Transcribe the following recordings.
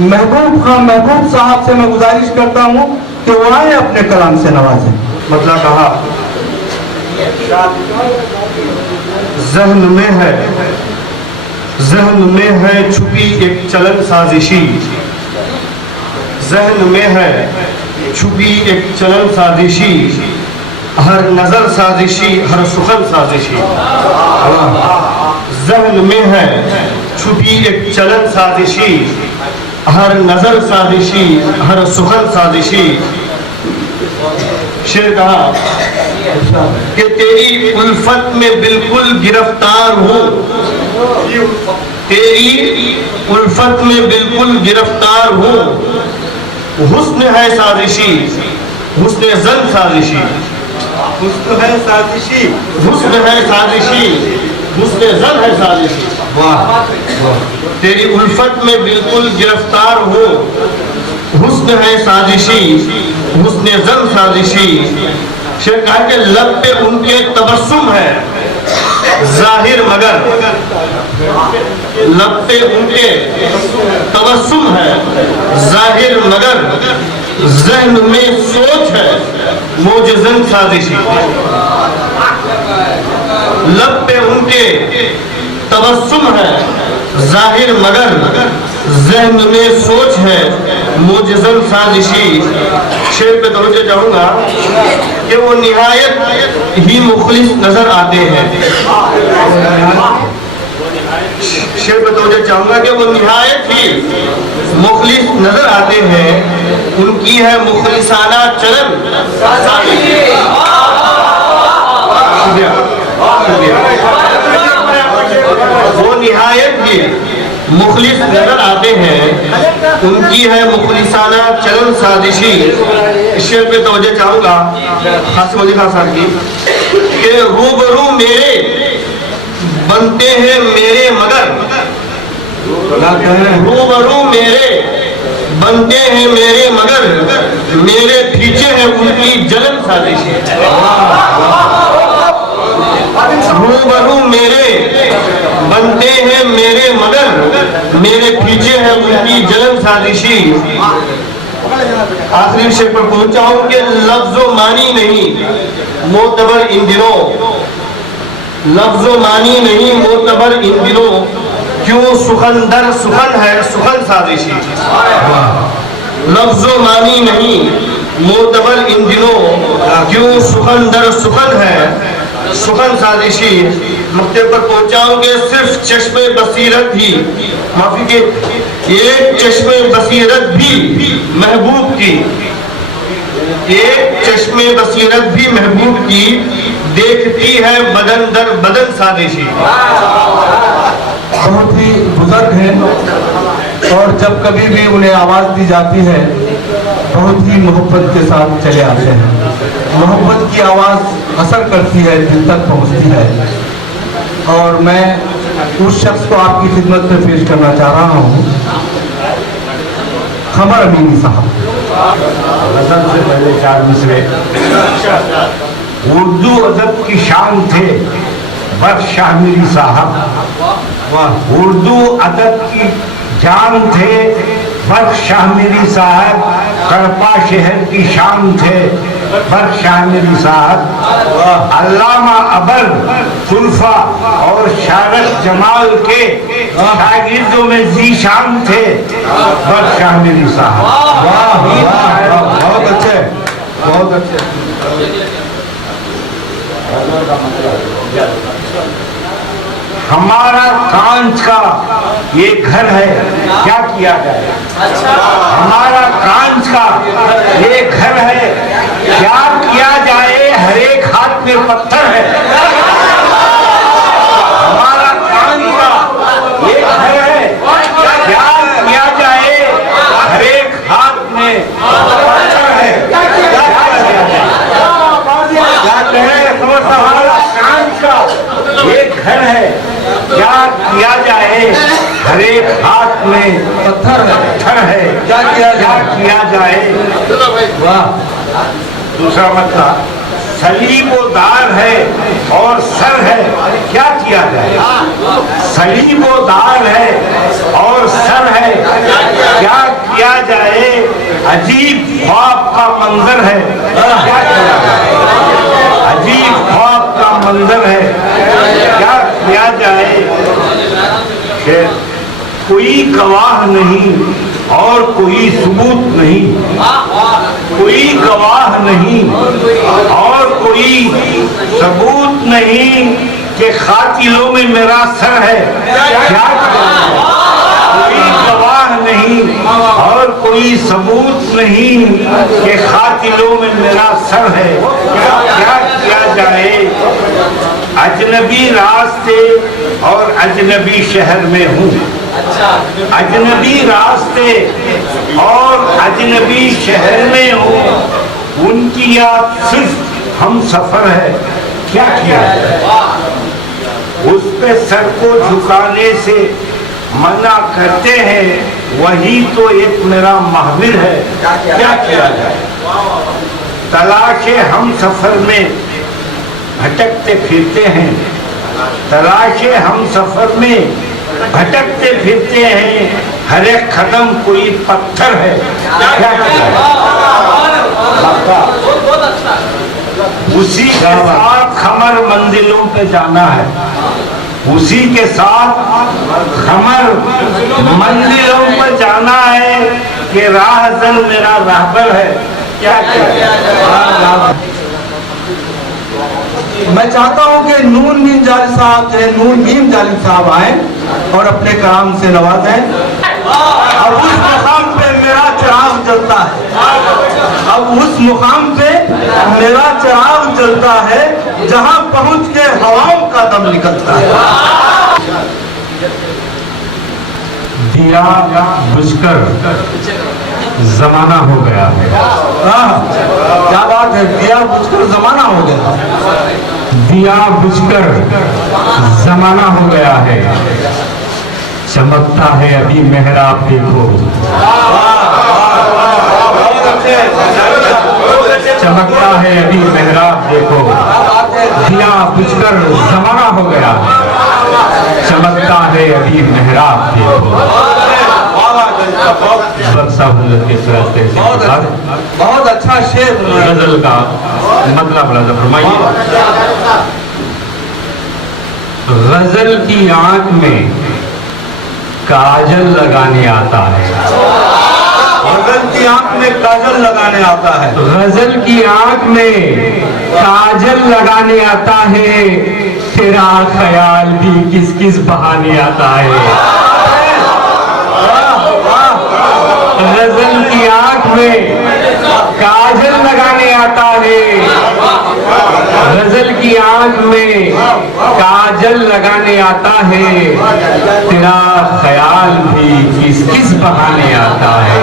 महबूब साहब से मैं गुजारिश करता हूँ कि वो आए अपने कलाम से नवाजें। मतलब कहा जहन में है छुपी एक चलन साजिशी, जहन में है छुपी एक चलन साजिशी, हर नजर साजिशी हर सुखन साजिशी। जहन में है छुपी एक चलन साजिशी, हर नजर साजिशी हर सुखन साजिशी। शेर कहा कि तेरी उल्फत में बिल्कुल गिरफ्तार हूँ, तेरी उल्फत में बिल्कुल गिरफ्तार हूँ। हुस्न है साजिशी हुस्न जन साजिशी, हुस्न है साजिशी हुस्न है साजिशी हुस्न जन है साजिशी। वाह, तेरी उल्फत में बिल्कुल गिरफ्तार हूँ, हुस्न है साजिशी हुस्न जन साजिशी। शेर कहा कि लब पे उनके तबस्सुम है जाहिर मगर, लब पे उनके तबस्सुम है जाहिर मगर, जहन में सोच है मोजज़न साजिशी। लब पे उनके तबस्सुम है जाहिर मगर, जहन में सोच है मोजज़न साजिशी। शेर पे तवज्जो चाहूंगा कि वो निहायत ही मुखलिस नजर आते हैं। शेर पे तवज्जो चाहूंगा कि वो निहायत ही मुखलिस नजर आते हैं। उनकी है मुखलिसाना चलन साजिशी। वो निहायत ही मुखलिस नजर आते हैं, उनकी है मुखलिसाना चलन साजिशी। इस शेर पे तवज्जो चाहूंगा खास वली खान साहब की कि रूबरू मेरे बनते हैं मेरे मगर, रूबरू मेरे बनते हैं मेरे मगर, मेरे पीछे है उनकी जलन साजिशी। रूबरू मेरे बनते हैं मेरे मगर, मेरे पीछे है उनकी जलन साजिशी। आखिरी शेर पर पहुंचा हूं कि लफ्जो मानी नहीं मोतबर इन दिनों, लफ्जो मानी नहीं मोतबर इन दिनों, क्यों सुखन सुखन है सुखन साजिशी। लफ्जो मानी नहीं मोतबर इन दिनों, क्यों सुखन है सुखन साजिशी। मक्ते पर पहुंचाओगे सिर्फ चश्मे बसीरत ही, माफी के एक चश्मे बसीरत भी महबूब की, एक चश्मे बसीरत भी महबूब की, देखती है बदन दर बदन साजिशी। बहुत ही बुजुर्ग हैं और जब कभी भी उन्हें आवाज दी जाती है बहुत ही मोहब्बत के साथ चले आते हैं। मोहब्बत की आवाज असर करती है, दिल तक पहुंचती है। और मैं उस शख्स को आपकी खिदमत में पेश करना चाह रहा हूँ, खबर अमीनी साहब। गजल से पहले 4 मिसरे। उर्दू अदब की शान थे बख्श शाह मीरी साहब, उर्दू अदब की जान थे बख्श शाह मीरी साहब, कड़पा शहर की शान थे बख्श शाह मीरी साहब। अल्लामा अबर सुल्फा और शारत जमाल के शागिर्दों में जीशान थे बख्श शाह मीरी साहब। बहुत अच्छे, बहुत अच्छे। हमारा कांच का ये घर है, क्या किया जाए। हमारा कांच का ये घर है, क्या किया जाए, हर एक हाथ में पत्थर है। हमारा कांच का ये घर है, क्या किया जाए, हर एक हाथ में पत्थर है। हमारा कांच का ये घर है, क्या किया जाए, हर एक हाथ में पत्थर है, क्या किया जाए। वाह। दूसरा मतलब सलीबोदार है और सर है, क्या किया जाए। सलीबोदार है और सर है, क्या अजीब ख्वाब का मंजर है, क्या किया जाए? अजीब ख्वाब का मंजर है, क्या किया जाए? कोई गवाह नहीं और कोई सबूत नहीं, कोई गवाह नहीं और कोई सबूत नहीं कि कातिलों में मेरा सर है, क्या कोई गवाह नहीं और कोई सबूत नहीं कि कातिलों में मेरा सर है, क्या किया जाए? अजनबी रास्ते और अजनबी शहर में हूँ, अजनबी रास्ते और अजनबी शहर में हूँ, उनकी याद सिर्फ हम सफर है, क्या किया जाए? उस पे सर को झुकाने से मना करते हैं, वही तो एक मेरा महविर है, क्या किया जाए? तलाशे हम सफर में भटकते फिरते हैं, तलाशे हम सफर में भटकते फिरते हैं, हर एक कदम कोई पत्थर है, क्या किया जाए? उसी के साथ खमर मंजिलों पे जाना है, उसी के साथ खमर मंजिलों पर जाना है कि राहज़न मेरा रहबर है, क्या किया? मैं चाहता हूं कि नून मीम जालिब साहब जो है नून मीम जालिब साहब आए और अपने कलाम से नवाजें। अब उस मुकाम पे मेरा चिराग जलता है, अब उस मुकाम पे मेरा चिराग जलता है जहां पहुंच के हवाओं का दम निकलता है। दिया बुझकर जमाना हो गया है, क्या बात है, दिया बुझकर जमाना हो गया, दिया बुझकर जमाना हो गया है, चमकता है अभी मेहराब देखो, चमकता है अभी मेहराब देखो, दिया बुझकर जमाना हो गया है, चमकता है अभी मेहराब देखो। बहुत अच्छा शेर गजल का मतलब फरमाइए। गजल की आंख में काजल लगाने आता है, गजल की आंख में काजल लगाने आता है, गजल की आंख में काजल लगाने आता है, तेरा ख्याल भी किस किस बहाने आता है। गजल की आंख में काजल लगाने आता है, गजल की आंख में काजल लगाने आता है, तेरा ख्याल भी किस किस बहाने आता है,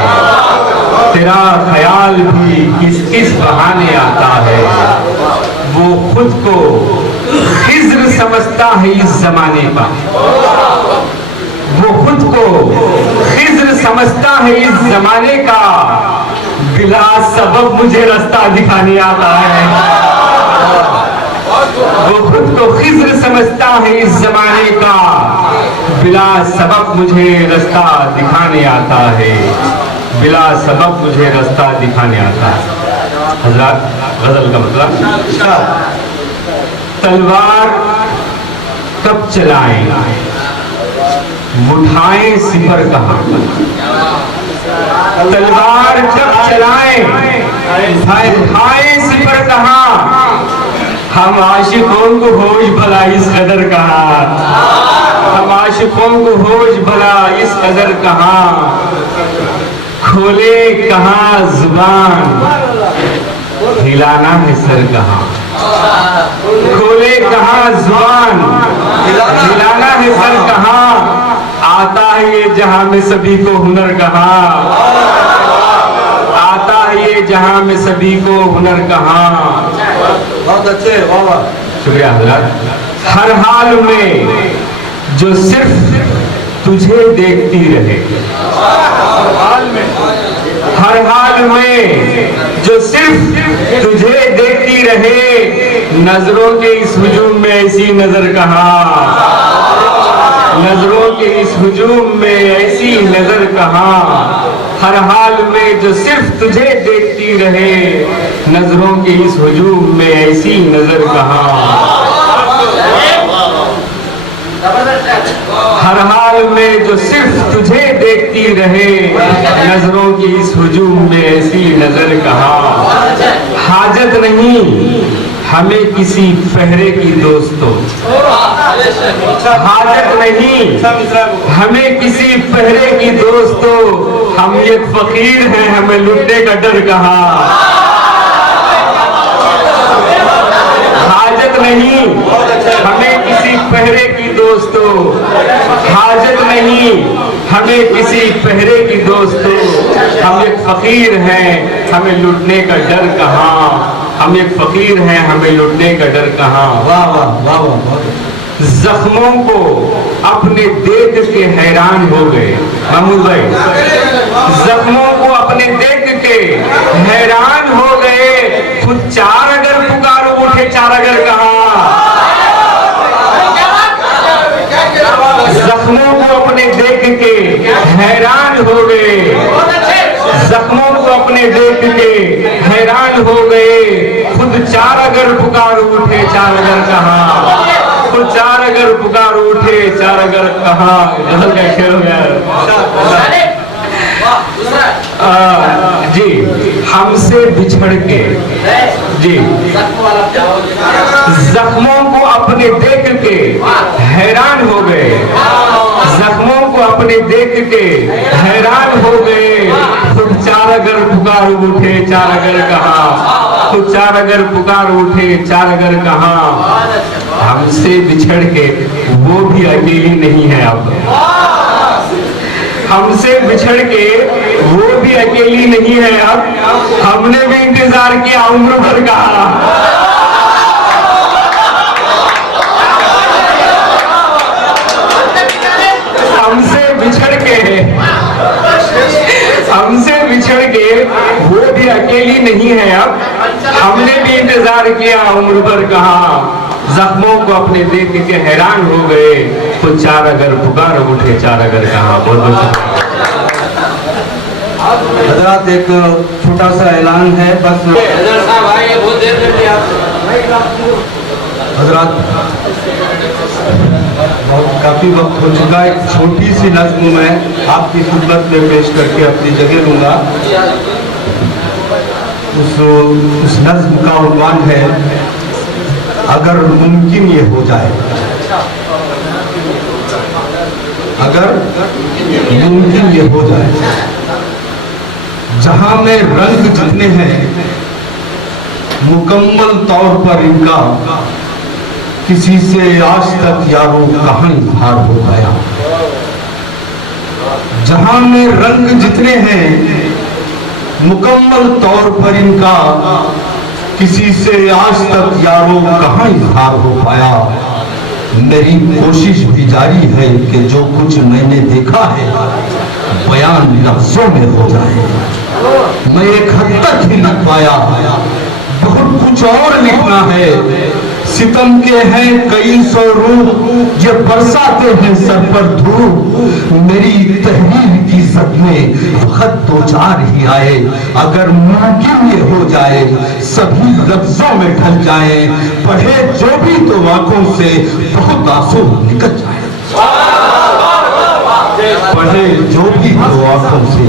तेरा ख्याल भी किस किस बहाने आता है। वो खुद को खिज्र समझता है इस जमाने का, वो खुद को खिज्र समझता है इस जमाने का, बिला सबब मुझे रास्ता दिखाने आता है। वो खुद को खिज्र समझता है इस जमाने का, बिला सबब मुझे रास्ता दिखाने आता है, बिला सबब मुझे रास्ता दिखाने आता है। हज़रात, गजल का मतलब तलवार कब चलाएं, उठाएं सिपर कहां, तलवार जब चलाएं उठाएं सिपर कहां, हम आशिकों को होश भला इस कदर कहां, हम आशिकों को होश भला इस कदर कहां, खोले कहां जुबान हिलाना है सर कहां, खोले कहां जुबान हिलाना है सर कहां, आता है ये जहां में सभी को हुनर कहां, आता है ये जहां में सभी को हुनर कहां। बहुत अच्छे, वाह, शुक्रिया हज़रात। हर हाल में जो सिर्फ तुझे देखती रहे, हर हाल में जो सिर्फ तुझे देखती रहे, नजरों के इस हुजूम में ऐसी नजर कहां, नजरों के इस हुजूम में ऐसी नजर कहां, हर हाल में जो सिर्फ तुझे देखती रहे, नजरों के इस हुजूम में ऐसी नजर कहाँ। हर हाल में जो सिर्फ तुझे देखती रहे, नजरों की इस हुजूम में ऐसी नजर कहाँ। हाजत नहीं हमें किसी पहरे की दोस्तों, हाजत नहीं हमें किसी पहरे की दोस्तों, हम ये फकीर हैं हमें लुटने का डर कहाँ। हाजत नहीं हमें किसी पहरे की दोस्तों, हाजत नहीं हमें किसी पहरे की दोस्तों, हम एक फकीर हैं हमें लुटने का डर कहाँ। हम एक फकीर हैं हमें लुटने का डर कहाँ। वाह वाह वाह वाह। जख्मों को अपने देख के हैरान हो गए महमूद भाई, जख्मों को अपने देख के हैरान हो गए, खुद चार अगर पुकारो उठे चार अगर कहाँ। जख्मों को अपने देख के हैरान हो गए, जख्मों को अपने देख के हैरान हो गए, खुद चार अगर पुकार उठे चार अगर कहाँ। खुद चार अगर पुकार उठे चार अगर कहाँ। गजल का शेर हो गया जी। हमसे बिछड़ के जी, जख्मों को अपने देख के हैरान हो गए, जख्मों को अपने देख के हैरान हो गए, खुद चार अगर पुकार उठे चार अगर कहाँ। खुद चार अगर पुकार उठे चार अगर कहाँ। हमसे बिछड़ के वो भी अकेली नहीं है अब, हमसे बिछड़ के वो भी अकेली नहीं है अब, हमने भी इंतजार किया उम्र भर का। हमसे बिछड़ के वो भी अकेली नहीं है अब, हमने भी इंतजार किया उम्र भर कहाँ। जख्मों को अपने देख के हैरान हो गए, खुद चार अगर पुकार उठे चार अगर कहाँ। बहुत हजरात एक छोटा सा ऐलान है बस। हजरात काफी वक्त हो चुका है, एक छोटी सी नज्म मैं आपकी खिदमत में पेश करके अपनी जगह लूंगा। उस नज्म का उन्वान है अगर मुमकिन ये हो जाए। अगर मुमकिन ये हो जाए, जहां में रंग जितने हैं मुकम्मल तौर पर इनका किसी से आज तक यारों कहां इजहार हो पाया। जहां में रंग जितने हैं मुकम्मल तौर पर इनका किसी से आज तक यारों कहां इजहार हो पाया। मेरी कोशिश भी जारी है कि जो कुछ मैंने देखा है बयान लफ्जों में हो जाए। मैं एक हद तक ही लिख पाया, बहुत कुछ और लिखना है। सितम के हैं कई सौ रूप, ये बरसाते हैं सर पर धूप। मेरी तहरीर की सद में खत दो चार ही आए। अगर मुमकिन ये हो जाए सभी लफ्जों में ढल जाए, पढ़े जो भी तो आंखों से बहुत आंसू निकल जाए। पढ़े जो भी तो आंखों से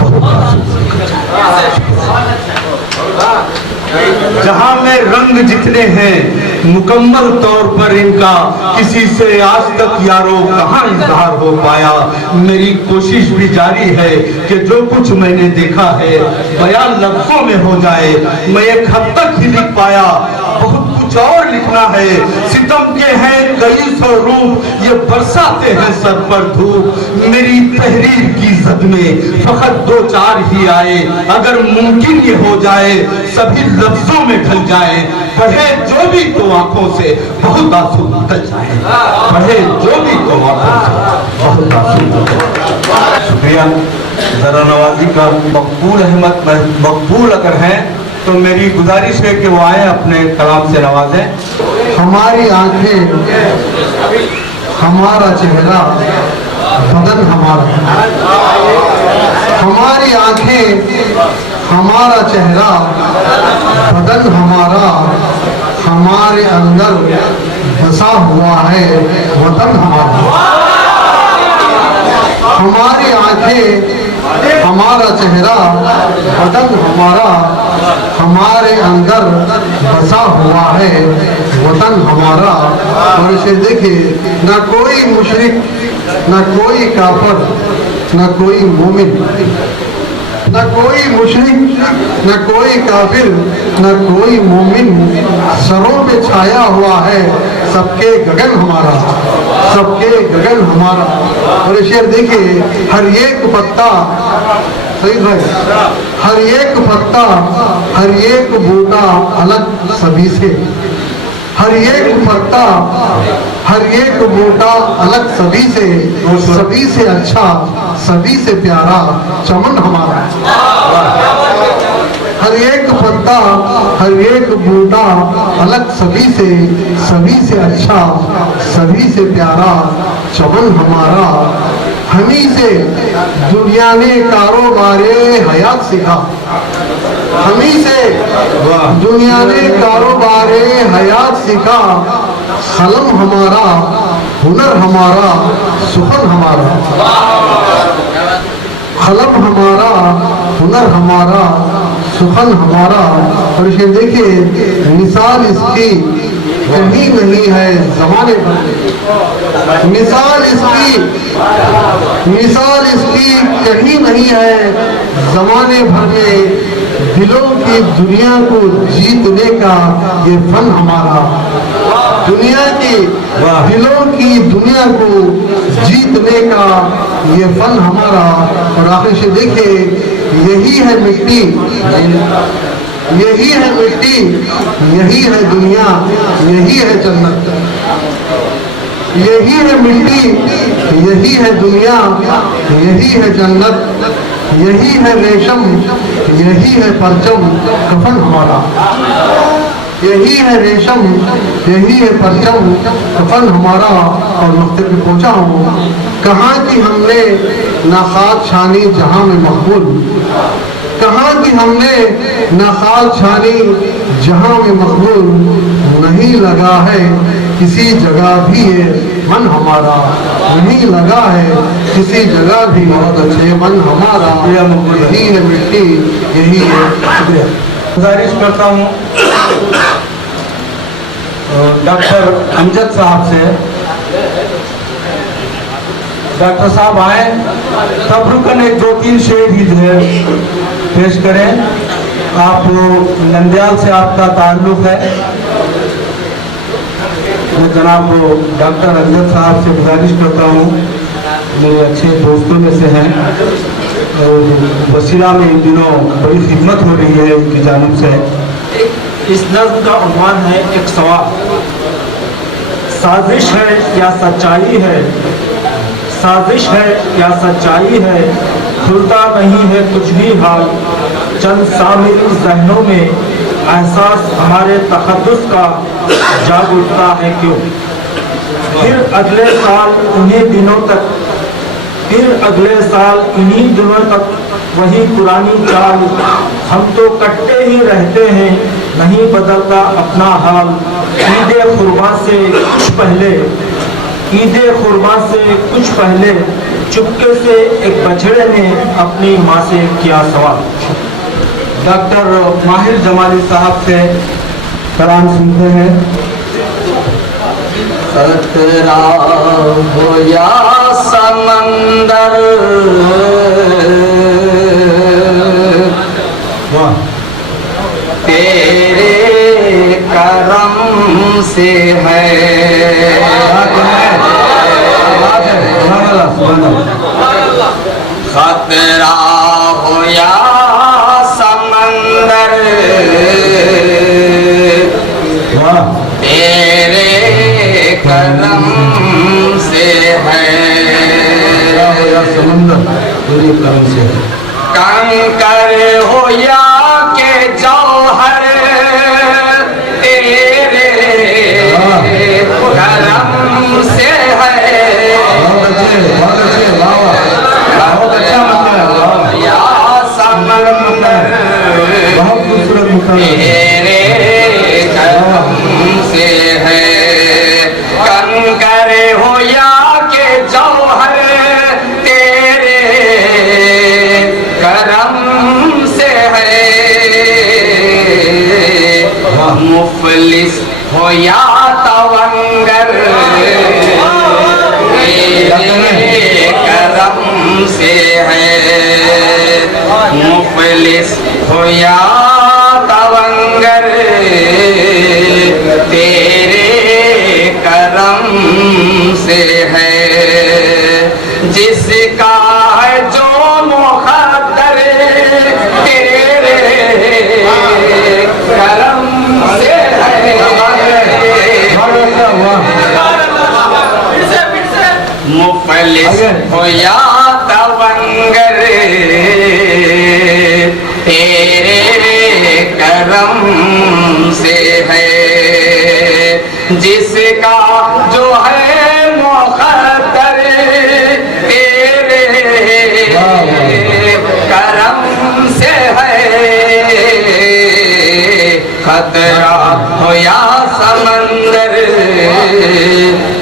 बहुत आंसू निकल जाए। जहां में रंग जितने हैं मुकम्मल तौर पर इनका किसी से आज तक यारों कहां इजहार हो पाया। मेरी कोशिश भी जारी है कि जो कुछ मैंने देखा है बयान लफ्जों में हो जाए। मैं एक हद तक ही लिख पाया, बहुत कुछ और लिखना है। सितम के हैं कई सौ रूप, ये बरसाते हैं सर पर धूप। मेरी तहरीर की जद में फकत दो चार ही आए। अगर मुमकिन ये हो जाए सभी लफ्जों में ढल जाए, पढ़े जो भी तो आंखों से बहुत आंसू निकल जाए। पढ़े जो भी तो आंखों से बहुत आंसू निकल जाए। शुक्रिया। जरा नवाजी का मकबूल अहमद मकबूल अगर हैं तो मेरी गुजारिश है कि वो आए अपने कलाम से नवाजें। हमारी आंखें, हमारा चेहरा, बदन हमारा, हमारी आंखें हमारा चेहरा, बदन हमारा, हमारे अंदर बसा हुआ है वतन हमारा। हमारी आंखें हमारा चेहरा, बदन हमारा, हमारे अंदर बसा हुआ है वतन हमारा। और इसे देखिए, ना कोई मुशरिक, ना कोई काफिर, ना कोई मोमिन, न कोई मुशरिक, न कोई काफिर, न कोई मोमिन, सरों में छाया हुआ है सबके गगन हमारा, सबके गगन हमारा। और शेर देखिए, हर एक पत्ता, सही भाई, हर एक पत्ता, हर एक बूटा अलग सभी से, हर एक पत्ता, हर एक बूटा अलग सभी से अच्छा, सभी से प्यारा चमन हमारा। हर एक पत्ता, हर एक बूटा अलग सभी से अच्छा, सभी से प्यारा चमन हमारा। हमी से दुनिया ने कारोबारे हयात सीखा, हमी से दुनिया ने कारोबारे हयात सीखा। कलम हमारा, हुनर हमारा, सुखन हमारा, कलम हमारा, हुनर हमारा, सुखन हमारा। और इसे देखिए, मिसाल इसकी कहीं नहीं है जमाने पर, मिसाल इसकी कहीं नहीं है जमाने भर में। दिलों की दुनिया को जीतने का ये फन हमारा, दुनिया की दिलों की दुनिया को जीतने का ये फन हमारा। और आखिर से देखिए, यही है मिट्टी, यही है मिट्टी, यही है दुनिया, यही है जन्नत। यही है मिट्टी, यही है दुनिया, यही है जन्नत, यही है रेशम, यही है परचम कफन हमारा। यही है रेशम, यही है परचम कफन हमारा। और नुक्ते पे पहुंचा हूँ, कहाँ की हमने नाखात छानी जहां में मकबूल, कहाँ की हमने नाखात छानी जहां में मकबूल। नहीं लगा है किसी जगह भी ये मन हमारा, नहीं लगा है किसी जगह भी बहुत अच्छे मन हमारा। यही है मिट्टी, यही है। गुजारिश करता हूँ डॉक्टर अमजद साहब से, डॉक्टर साहब आए तब रुकन एक 2-3 शेर ही पेश करें। आप नंदियाल से आपका ताल्लुक है, मैं जनाब डॉक्टर अमजद साहब से गुजारिश करता हूँ, मेरे अच्छे दोस्तों में से हैं और वसीला में इन दिनों बड़ी खिदमत हो रही है उनकी जानिब से। इस नज़्म का उन्वान है एक सवाल, साजिश है या सच्चाई है, साजिश है या सच्चाई है, खुलता नहीं है कुछ भी हाल। चंद सामिल ज़हनों में एहसास हमारे तखद्दुस का जाग उठता है क्यों। फिर अगले साल उन्हीं दिनों तक, फिर अगले साल इन्हीं दिनों तक वही पुरानी चाल। हम तो कटते ही रहते हैं, नहीं बदलता अपना हाल। ईद कुर्बान से कुछ पहले, ईद कुर्बान से कुछ पहले चुपके से एक बछड़े ने अपनी माँ से किया सवाल। डॉक्टर माहिर जमाली साहब से कलाम सुनते हैं। खतरा हो या समंदर, तेरे करम से है। खतरा हो या समंदर, तेरे करम से है। समंदर तेरे करम से है। कंकर हो या के जौहर, तेरे करम से है। बहुत अच्छे, बहुत अच्छा मतलब है। या खूबसूरत मकान है, बहुत खूबसूरत मकान है। तेरे करम से है, कंकर हो या के जौहर तेरे करम से है, मुफलिस हो या तवंगर तेरे करम से है, मुफलिस हो या तवंगर तेरे करम से है, जिसका है जो मुक़द्दर तेरे करम से है, मुफलिस हो या तवंगर तेरे करम से है, जिसका जो है मुक़द्दर तेरे करम से है, खतरा हो या समंदर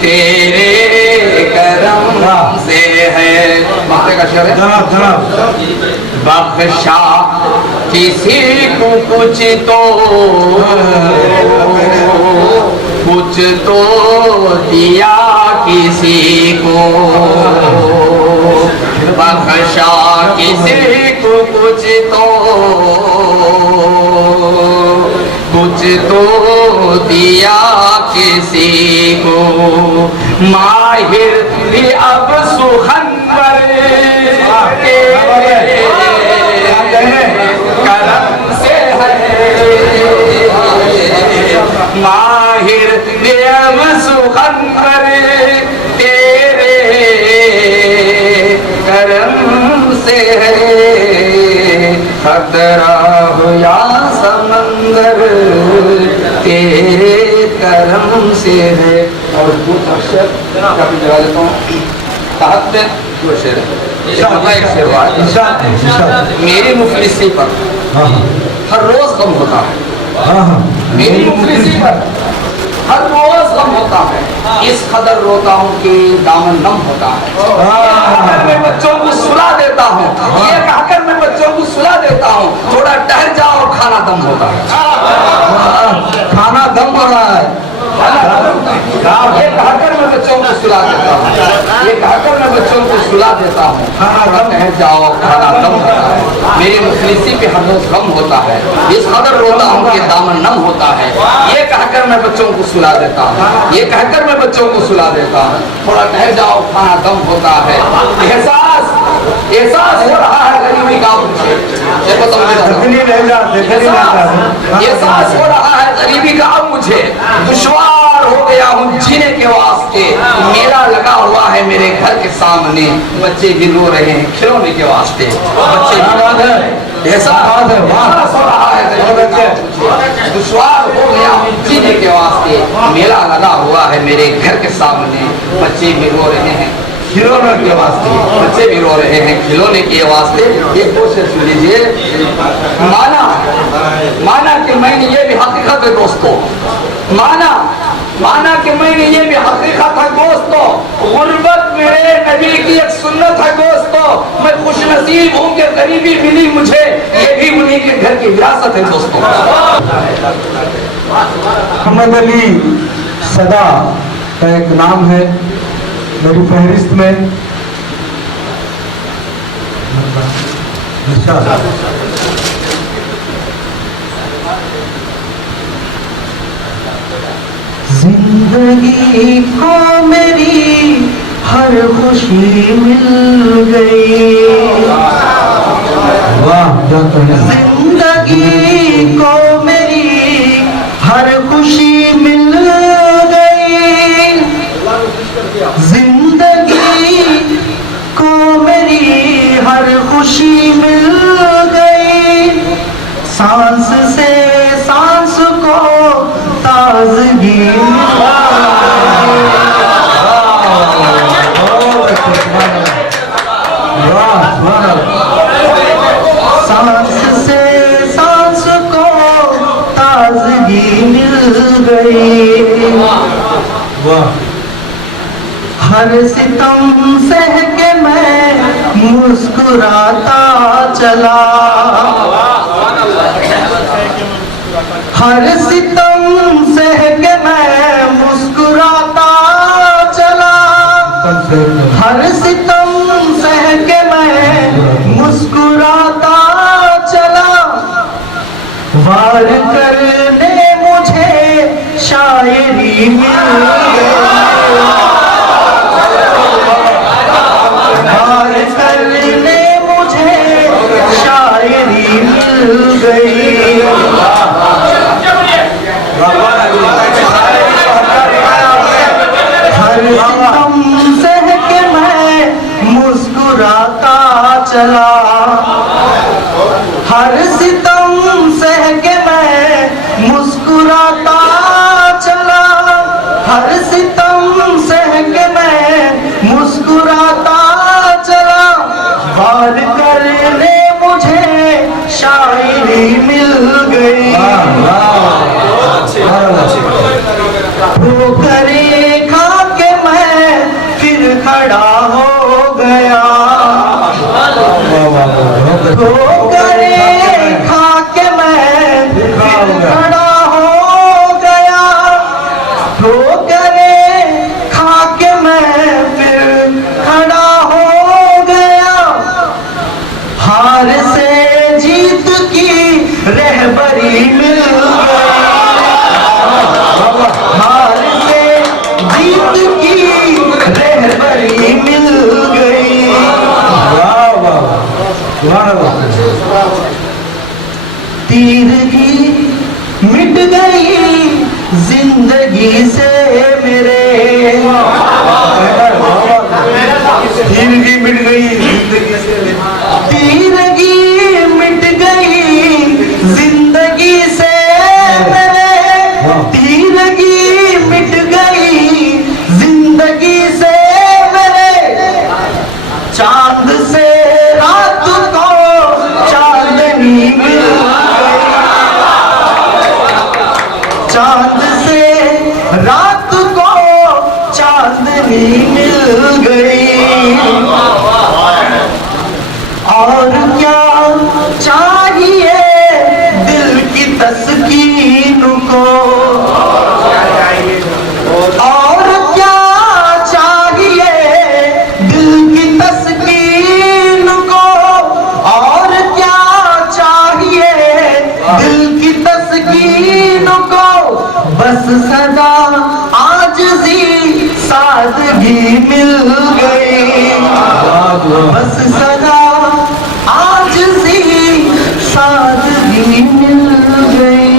तेरे करम से है। माते का शेर है, जनाब जनाब बख्शा किसी को कुछ तो दिया किसी को, बख्शा किसी को कुछ तो दिया किसी को, माहिर भी अब सुखन पर करम से है, माहिर भी अब सुखन पर तेरे करम से है, खतरा हो या समंदर तेरे करम से है। और कुछ अक्षर काफी जगह देता हूँ, तहत में दो शेर है, एक शेर है, मेरी मुफलिसी पर हर रोज गम होता है, मेरी मुफलिसी पर हर रोज गम होता है, इस कदर रोता हूँ कि दामन नम होता है, मैं बच्चों को सुला देता हूँ, ये कहकर मैं बच्चों को सुला देता हूँ, थोड़ा ठहर जाओ खाना दम होता है, खाना दम हो रहा है। ये कहकर मैं बच्चों को सुला देता हूँ, ये कहकर मैं बच्चों को सुला देता हूँ, थोड़ा ठहर जाओ खाना दम होता है, मेरी मुफलिसी पे हर रोज गम होता है, इस कदर रोता हूँ कि दामन नम होता है, ये कहकर मैं बच्चों को सुला देता हूँ, ये कहकर मैं बच्चों को सुला देता हूँ, थोड़ा ठहर जाओ खाना दम होता है, एहसास हो रहा है गरीबी का मुझे, एहसास हो रहा है गरीबी का मुझे, दुश्वार हो गया हूँ जीने के वास्ते, मेला लगा हुआ है मेरे घर के सामने, बच्चे भी रो रहे हैं खिलौने के वास्ते, बच्चे एहसास हो रहा है दुश्वार हो गया हूँ जीने के वास्ते, मेला लगा हुआ है मेरे घर के सामने, बच्चे भी रो रहे हैं खिलौने के वास्ते, बच्चे भी रो रहे हैं खिलौने के वास्ते। एक दो से सुन लीजिए, माना कि मैंने ये भी हकीकत है दोस्तों, माना कि मैंने ये भी हकीकत है दोस्तों, गुर्बत मेरे नबी की एक सुन्नत है दोस्तों, मैं खुश नसीब हूँ कि गरीबी मिली मुझे, ये भी उन्हीं के घर की विरासत है दोस्तों। मोहम्मद अली सदा का एक नाम है मेरी फहरिस्त में। जिंदगी को मेरी हर खुशी मिल गई, वाह क्या कहना। जिंदगी को मेरी हर खुशी मिल गई, जिंदगी को मेरी हर खुशी मिल गई, सांस से सांस को ताजगी सांस गई। वाह। हर सितम सह के मैं मुस्कुराता चला, हर सितम सह के मैं मुस्कुराता चला, हर सितम सह के मैं मुस्कुराता चला। वार करने मुझे शायरी मिल गई, वार करने मुझे शायरी मिल गई। हर सितम सह के मैं मुस्कुराता चला, हर सितम सह के मैं मुस्कुराता चला, हर सितम सह के मैं मुस्कुराता चला। वार करने मुझे शायरी मिल गई, ठोकरें खा के मैं फिर खड़ा हो गया, ठोकरें खा के मैं फिर खड़ा हो गया, ठोकरें खा के मैं फिर खड़ा हो गया। हार से जीत की रहबरी मिल गई, हार से जीत की रहबरी मिल गई। तीरगी मिट गई जिंदगी से मेरे, तीरगी मिट गई जिंदगी से, तीरगी मिट गई जिंदगी से मेरे, तीरगी मिट गई जिंदगी से मेरे। चांद से रात को चांदनी मिल गई, चांद से रात को चांदनी मिल गई। और क्या चाहिए दिल की तस्कीन को, और क्या चाहिए दिल की तस्कीन को, और क्या चाहिए दिल की तस्कीन को। बस सदा आजिज़ी सादगी मिल गई, बस सदा आजिज़ी सादगी मिल गई।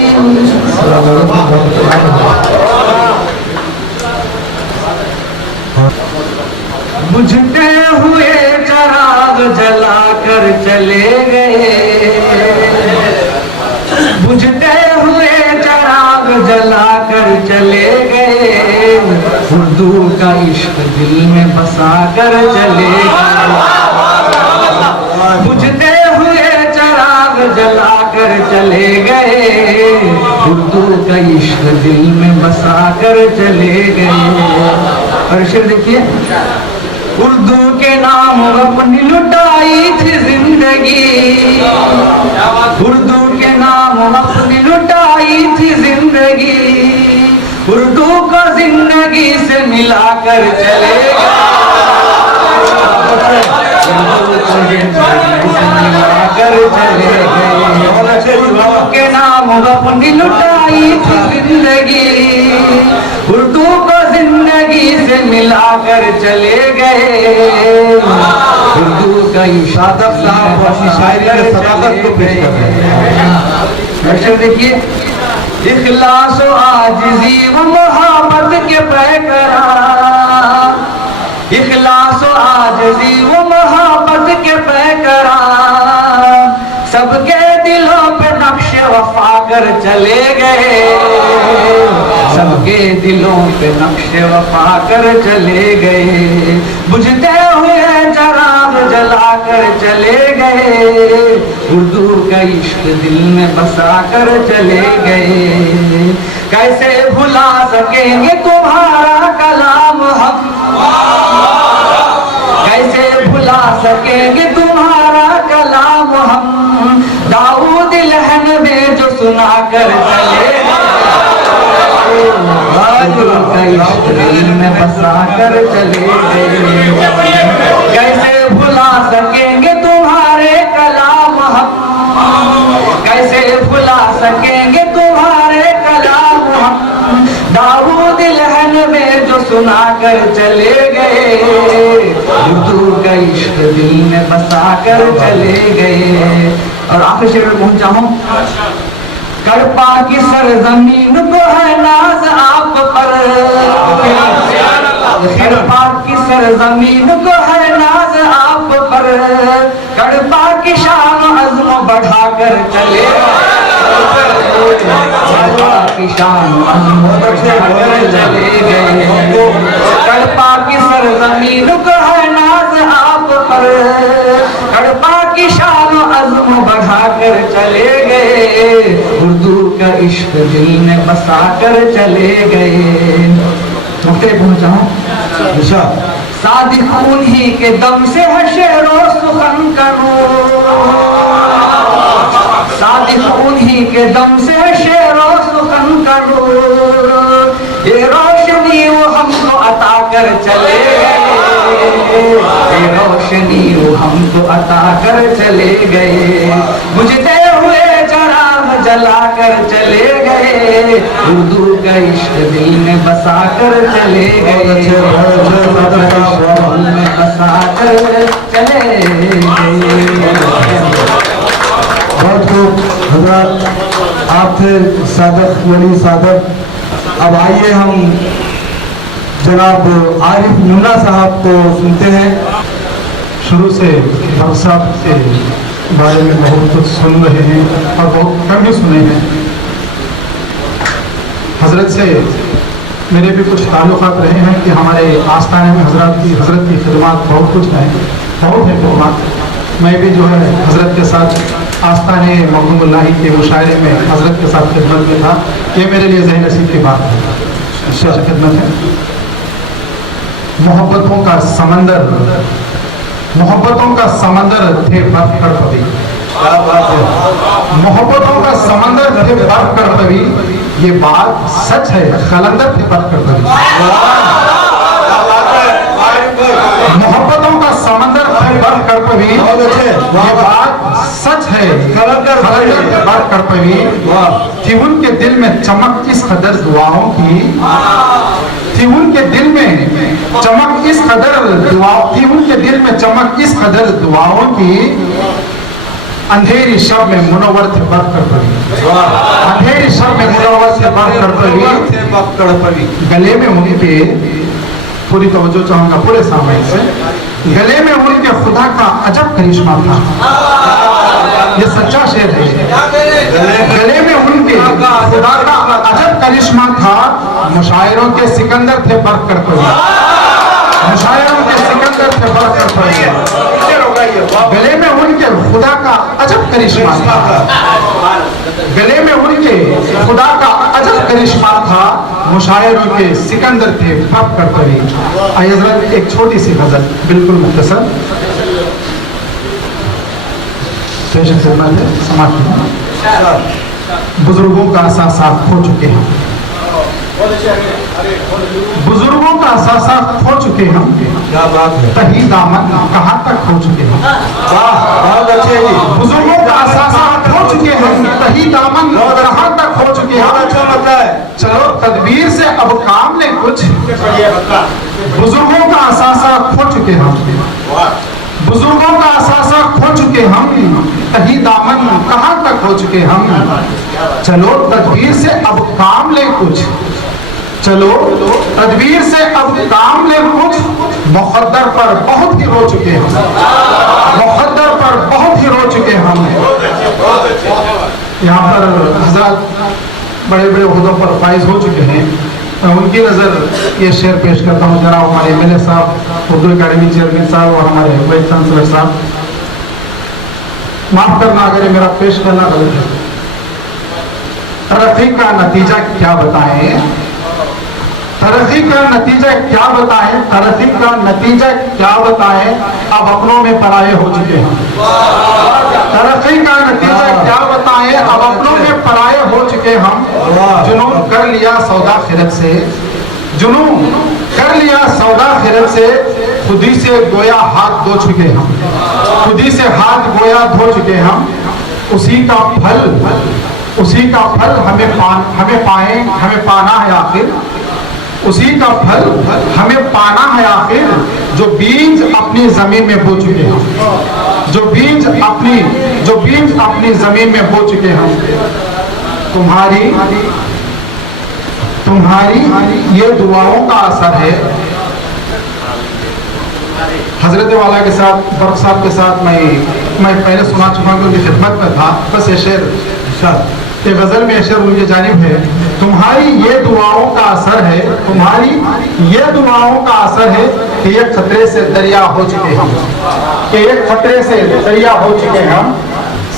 बुझते हुए चिराग जलाकर चले गए, बुझते हुए चिराग जलाकर चले गए। उर्दू का इश्क दिल में बसा कर चले गए, बुझते हुए चिराग जलाकर चले गए। उर्दू का इश्क दिल में बसा कर चले गए। और शेर देखिए, उर्दू के नाम अपनी लुटाई थी जिंदगी, उर्दू के नाम अपनी लुटाई थी जिंदगी। उर्दू को जिंदगी से मिलाकर चले गए, मिलाकर चले गए। उर्दू के नाम अपनी लुटाई थी जिंदगी, उर्दू को जिंदगी से मिलाकर चले गए। उर्दू का सादक साहब अपनी शायरी के सदाकत को पेश कर रहे हैं। देखिए, इखलास व आजिज़ी व मोहब्बत के पैकरा, इखलास व आजिज़ी व मोहब्बत के पैकरा। सबके दिलों पे नक्श वफा कर चले गए, सबके दिलों पे नक्श वफा कर चले गए। बुझते हुए चिराग जला कर चले गए, उर्दू का इश्क दिल में बसा कर चले गए। कैसे भुला सकेंगे तुम्हारा कलाम हम, कैसे भुला सकेंगे तुम्हारा कलाम हम, दाऊद लहन में जो सुना कर चले दिल में बसा कर चले गए। कैसे भुला सकेंगे तुम्हारे कलाम हम, कैसे भुला सकेंगे तुम्हारे कलाम हम, दाऊद लहन में जो सुना कर चले गए, उर्दू का इश्क दिल में बसा कर चले गए। और आखिर शेर में पहुंचा हूं, कड़पा की सरजमीन को है नाज आप पर, कड़पा की सरजमीन को है नाज आप पर, कड़पा की शान अज़्म बढ़ा कर चले, कड़पा की शान अज़्म बढ़ा कर चले गए। कड़पा की सरजमीन को है नाज आप पर, कड़पा की शान अज़्म बढ़ा कर चले गए, उर्दू का इश्क दिल में बसा कर चले गए। नुक्ते पहुंचाऊं, सादिक उन्हीं के दम से है शेरो सुखन करूं, सादिक उन्हीं के दम से है शेरो सुखन करूं, ये रोशनी वो हमको अता कर चले गए, ये रोशनी वो हमको अता कर चले गए। बुझते हुए चराग जला कर चले गए, उर्दू का इश्क दिल में बसा कर चले गए, दिल में बसा कर चले गए। बहुत खूब हजरत, आप थे सादक वली सादक। अब आइए हम जनाब आरिफ मुन्ना साहब को सुनते हैं। शुरू से बरसात के बारे में बहुत कुछ सुन रहे हैं और बहुत कम भी सुने हैं। हजरत से मेरे भी कुछ ताल्लुकात रहे हैं कि हमारे आस्थाने में हजरत की खिदमत बहुत कुछ है, बहुत है खिदमत। मैं भी जो है हजरत के साथ आस्थाने मखदूमुल्लाही के मुशायरे में हजरत के साथ खिदमत में था। ये मेरे लिए ज़हन नसीब की बात है, अच्छा खिदमत है। मोहब्बतों का समंदर थे बर्फ कर पवी, मोहब्बतों का समंदर थे बर्फ कर पवी, ये बात सच है, खलंदर थे बर्फ कर पवी। मोहब्बतों का समंदर थे बर्फ कर पवी, ये बात सच है, खलंदर थे बर्फ कर पवी। थी उनके दिल में चमक इस कदर दुआओं की, थी उनके दिल में चमक इस कदर दुआओं, थी उनके दिल में चमक इस कदर दुआओं की, अंधेरी शब में मुनव्वर थे बर्फ कर पवी, अंधेरी शब में मुनव्वर थे बर्फ कर पवी। गले में उनके, पूरी तवज्जो चाहूंगा पूरे सामने से, गले में उनके खुदा का अजब करिश्मा था, ये सच्चा शेर है। गले में उनके खुदा का अजब करिश्मा था, मुशायरों के सिकंदर थे बर्फ कर पवी, मुशायरों के सिकंदर थे बर्फ कर पवी। गले में उनके खुदा का अजब करिश्मा था, गले में उनके खुदा का अजब करिश्मा था, मुशायरों के सिकंदर थे बर्फ कर पवी। आइए हज़रत एक छोटी सी गजल बिल्कुल मुख्तसर पेश खिदमत है, समाप्त। बुजुर्गों का असासा खो चुके हैं, बुजुर्गों का असासा खो चुके हम, क्या बात है, तही दामन कहाँ तक खो चुके हम, बहुत अच्छे जी। बुजुर्गों का असासा खो चुके हम, तही दामन कहाँ तक खो चुके हम, अच्छा लगता है। चलो तदबीर से अब काम ले कुछ, बुजुर्गों का असासा खो चुके हम, बुजुर्गों का असासा खो चुके हम, तही दामन कहाँ तक खो चुके हम। चलो तदबीर से अब काम ले कुछ, चलो तदबीर से अब काम ले कुछ, मुक़द्दर पर बहुत ही रो चुके हम, मुक़द्दर पर बहुत ही रो चुके हम। यहाँ पर हज़रत बड़े बड़े ओहदों पर फाइज हो चुके हैं, उनकी नज़र ये शेर पेश करता हूँ। जनाब हमारे MLA साहब, उर्दू अकेडमी चेयरमैन साहब और हमारे वाइस चांसलर साहब, माफ करना अगर ये मेरा पेश करना गलत है। तरक्की का नतीजा क्या बताएं, तरक्की का नतीजा क्या बताएं, तरक्की का नतीजा क्या बताएं, अब अपनों में पराये हो चुके हैं। तरक्की का नतीजा क्या बताएं, अब अपनों में पराये हो चुके हम। जुनून कर लिया सौदा खिरत से, जुनून कर लिया सौदा खिरत से, खुदी से गोया हाथ धो चुके हम, खुदी से हाथ गोया धो चुके हम। उसी का फल हमें पाना है आखिर, उसी का फल हमें पाना है आखिर, जो बीज अपनी जमीन में बो चुके हैं, जो बीज अपनी जमीन में बो चुके हैं। तुम्हारी ये दुआओं का असर है। हजरत वाला के साथ, बर्क साहब के साथ मैं पहले सुना चुका हूँ, उनकी खिदमत में था। बस ये शेर ये गजल में शेर उनकी जानिब है। तुम्हारी ये दुआओं का असर है, तुम्हारी ये दुआओं का असर है कि एक खतरे से दरिया हो चुके हम, कि एक खतरे से दरिया हो चुके हम।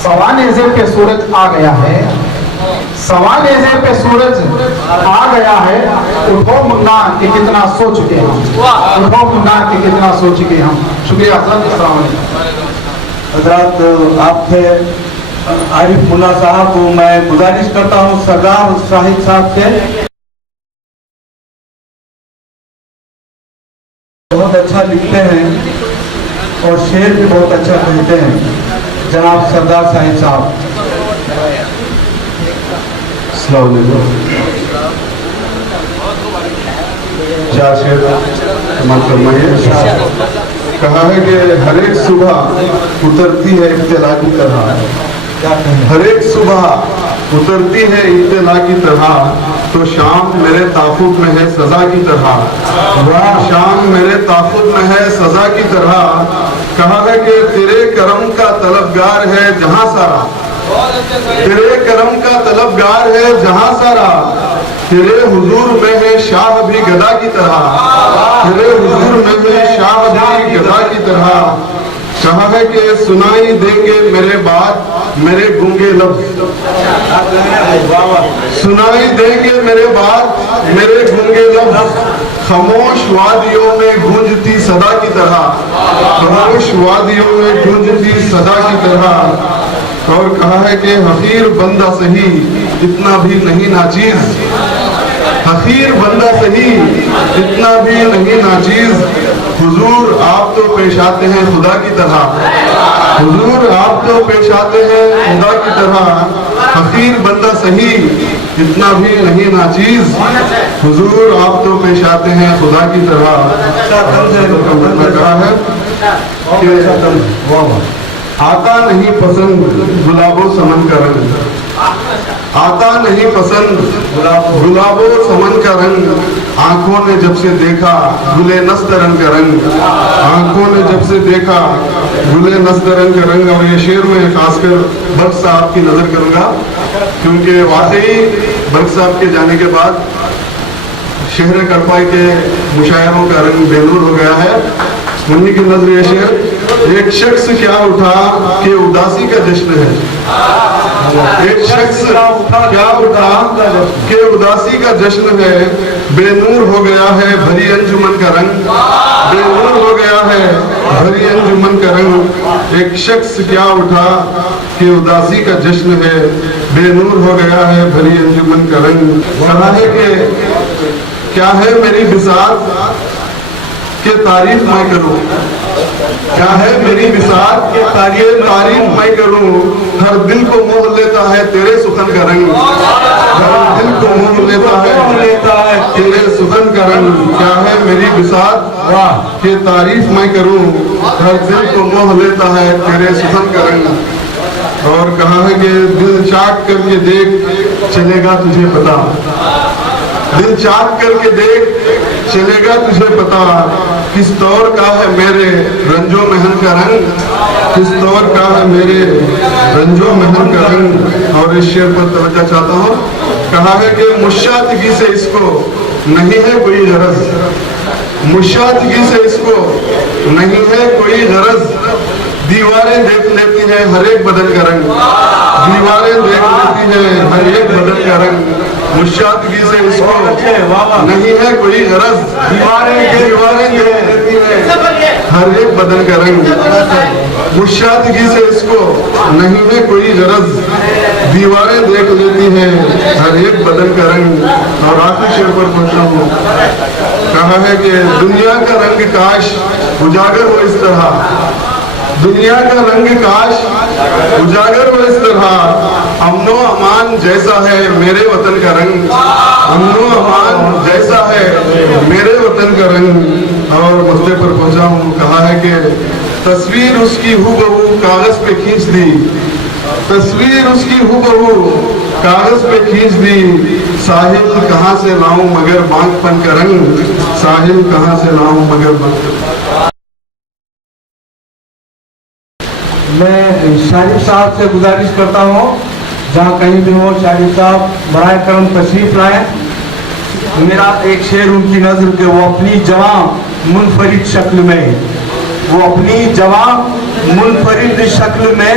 सवानेज़े पे सूरज आ गया है, सवानेज़े पे सूरज आ गया है। उठो मुन्ना कि कितना सो चुके हम, उठो मुन्ना कि कितना सो चुके हम। शुक्रिया हजरत, आपसे आरिफ मुल्ला साहब को मैं गुजारिश करता हूँ सरदार शाहिद साहब से, बहुत अच्छा लिखते हैं और शेर भी बहुत अच्छा कहते हैं जनाब सरदार शाहिद साहब। अस्सलाम चार शेर कहा है कि हर एक सुबह उतरती है इब्तिला की तरह, हर एक सुबह उतरती है इब्तिला की तरह, तो शाम मेरे ताफुक में है सजा की तरह, शाम मेरे ताफुक में है सजा की तरह। कहा है कि तेरे करम का तलबगार है जहां सारा, तेरे करम का तलबगार है जहां सारा, तेरे हुजूर में है शाह भी गदा की तरह, तेरे हुजूर में है शाह भी गदा की तरह। कहा है कि सुनाई देंगे मेरे बात मेरे गूंगे लफ्ज, सुनाई देंगे मेरे बात मेरे गूंगे लफ्ज, खामोश वादियों में गूंजती सदा की तरह, खामोश वादियों में गूंजती सदा की तरह। और कहा है कि हकीर बंदा सही इतना भी नहीं नाचीज, हकीर बंदा सही इतना भी नहीं नाचीज। हुजूर आप तो पेश आते हैं खुदा की तरह, हुजूर आप तो पेश आते हैं खुदा की तरह। हकीर बंदा सही इतना भी नहीं नाचीज, हुजूर आप तो पेश आते हैं खुदा की तरह। कहा है कि आता नहीं पसंद गुलाबो समन का रंग, आता नहीं पसंद गुलाबो समन का रंग, आंखों ने जब से देखा गुले नस्त रंग का रंग, आंखों ने जब से देखा गुले नस्त रंग का रंग। और ये शेर में खासकर बर्क साहब की नजर करूंगा, क्योंकि वाकई बर्क साहब के जाने के बाद शहर कड़पाई के मुशायरों का रंग बेनूर हो गया है। उन्हीं की नजर ये शेर, एक शख्स क्या उठा कि उदासी का जश्न है, एक शख्स क्या उठा कि उदासी का जश्न है, बेनूर हो गया है भरी अंजुमन का रंग, बेनूर हो गया है भरी अंजुमन का रंग। एक शख्स क्या उठा कि उदासी का जश्न है, बेनूर हो गया है भरी अंजुमन का रंग। कहा है कि क्या है मेरी बिसात के तारीफ मैं करूं, क्या है मेरी बिसात के तारीफ मैं करूं। हर दिल को मोह लेता है तेरे सुखन का रंग, हर दिल को मोह लेता है तेरे सुखन का रंग। क्या है मेरी बिसात के तारीफ मैं करूं, हर दिल को मोह लेता है तेरे सुखन का रंग। और कहा है कि दिल चाक करके देख चलेगा तुझे पता, दिल चाक करके देख चलेगा तुझे पता, किस दौर का है मेरे रंजो महन का रंग, किस दौर का है मेरे रंजो महन का रंग। और इस शेर पर तवज्जो चाहता हूँ। कहा है कि मुश्ताकी से इसको नहीं है कोई गरज, मुशादगी से इसको नहीं है कोई गरज, दीवारें देख लेती हैं हर एक बदन का रंग, दीवारें देख लेती हैं हर एक बदन का रंग, मुशादगी से इसको नहीं है कोई गरज, दीवारें देख लेती हैं हर एक बदन का रंग, मुशादगी से इसको नहीं है कोई गरज, दीवारें देख लेती हैं हर एक बदन का रंग। और आखिरी शेर पर पहुंचा हूँ, कहा है कि दुनिया का रंग काश उजागर हो इस तरह, दुनिया का रंग काश उजागर हो इस तरह, अमनो अमान जैसा है मेरे वतन का रंग, अमनो अमान जैसा है मेरे वतन का रंग। और मुद्दे पर पहुंचा हूँ, कहा है कि तस्वीर उसकी हूबहू कागज पे खींच दी, तस्वीर उसकी हूबहू कागज पे खींच दी, साहिल कहाँ से लाऊं मगर बांकपन का रंग, साहिल कहाँ से लाऊं मगर बांकपन। मैं शारिफ साहब से गुजारिश करता हूँ, जहाँ कहीं भी हो शारिफ साहब बराए करम तशरीफ लाएं। मेरा एक शेर उनकी नज़र के, वो अपनी जवां मुनफरिद शक्ल में, वो अपनी जवां मुनफरिद शक्ल में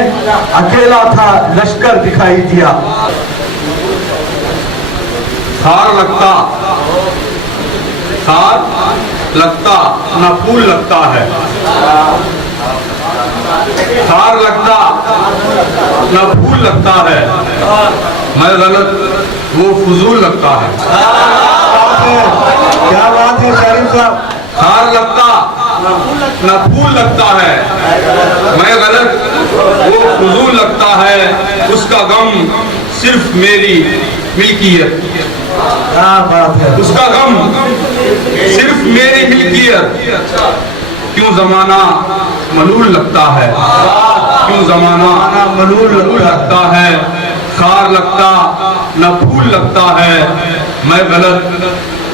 अकेला था लश्कर दिखाई दिया। सार लगता न फूल लगता है, सार लगता न फूल लगता है, मैं गलत वो फजूल लगता है। क्या बात है शारिफ साहब। सार लगता न फूल लगता है, मैं गलत वो फजूल लगता है, उसका गम सिर्फ मेरी मिल्कियत, क्या बात है, उसका गम सिर्फ मेरी मिल्कियत, क्यों जमाना मलूल लगता है, क्यों जमाना मलूल लगता है, खार लगता न फूल लगता है, मैं गलत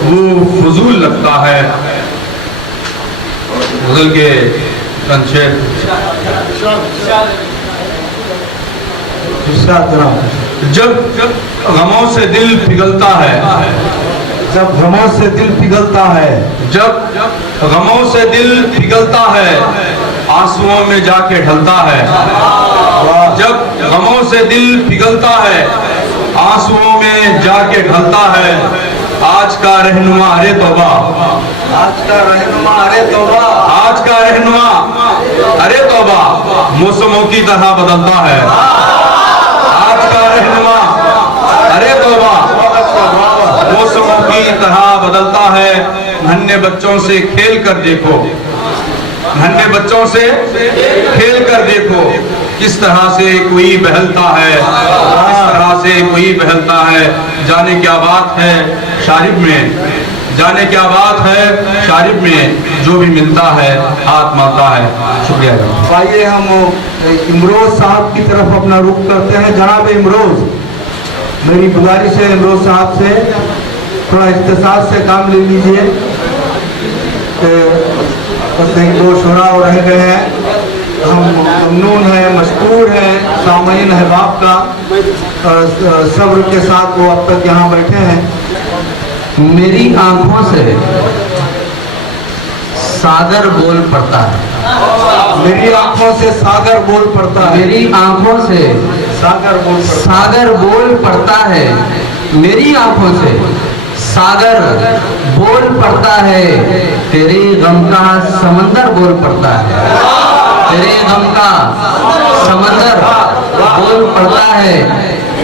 वो फजूल लगता है। गजल के संक्षेप, जब गमों से दिल पिघलता है, जब गमों से दिल पिघलता है, जब गमों से दिल पिघलता है, आंसुओं में जाके ढलता है, जब गमों से दिल पिघलता है, आंसुओं में जाके ढलता है, आज का रहनुमा अरे तौबा, आज का रहनुमा अरे तौबा, आज का रहनुमा अरे तौबा, मौसमों की तरह बदलता है, आज का रहनुमा अरे तौबा, मौसमों की तरह बदलता है। नन्हे बच्चों से खेल कर देखो, नन्हे बच्चों से खेल कर देखो, किस तरह से कोई बहलता है, किस तरह से कोई बहलता है। जाने क्या बात है शारिब में, जाने क्या बात है शारिब में, जो भी मिलता है हाथ मारता है। शुक्रिया। आइए हम इमरोज साहब की तरफ अपना रुख करते हैं। जनाब इमरोज, मेरी गुजारिश है इमरोज साहब से थोड़ा इख्तिसास से काम ले लीजिए, बस एक दो शुरा और रह गए हैं। हम ममनून है, मशकूर है सामईन अहबाब का, सब्र के साथ वो अब तक यहाँ बैठे हैं। मेरी आंखों से सागर बोल पड़ता है, मेरी आंखों से सागर बोल पड़ता है, मेरी आंखों से सागर बोल पड़ता है, मेरी आंखों से सागर बोल पड़ता है, तेरे गम का समंदर बोल पड़ता है, तेरे गम का समंदर बोल पड़ता है।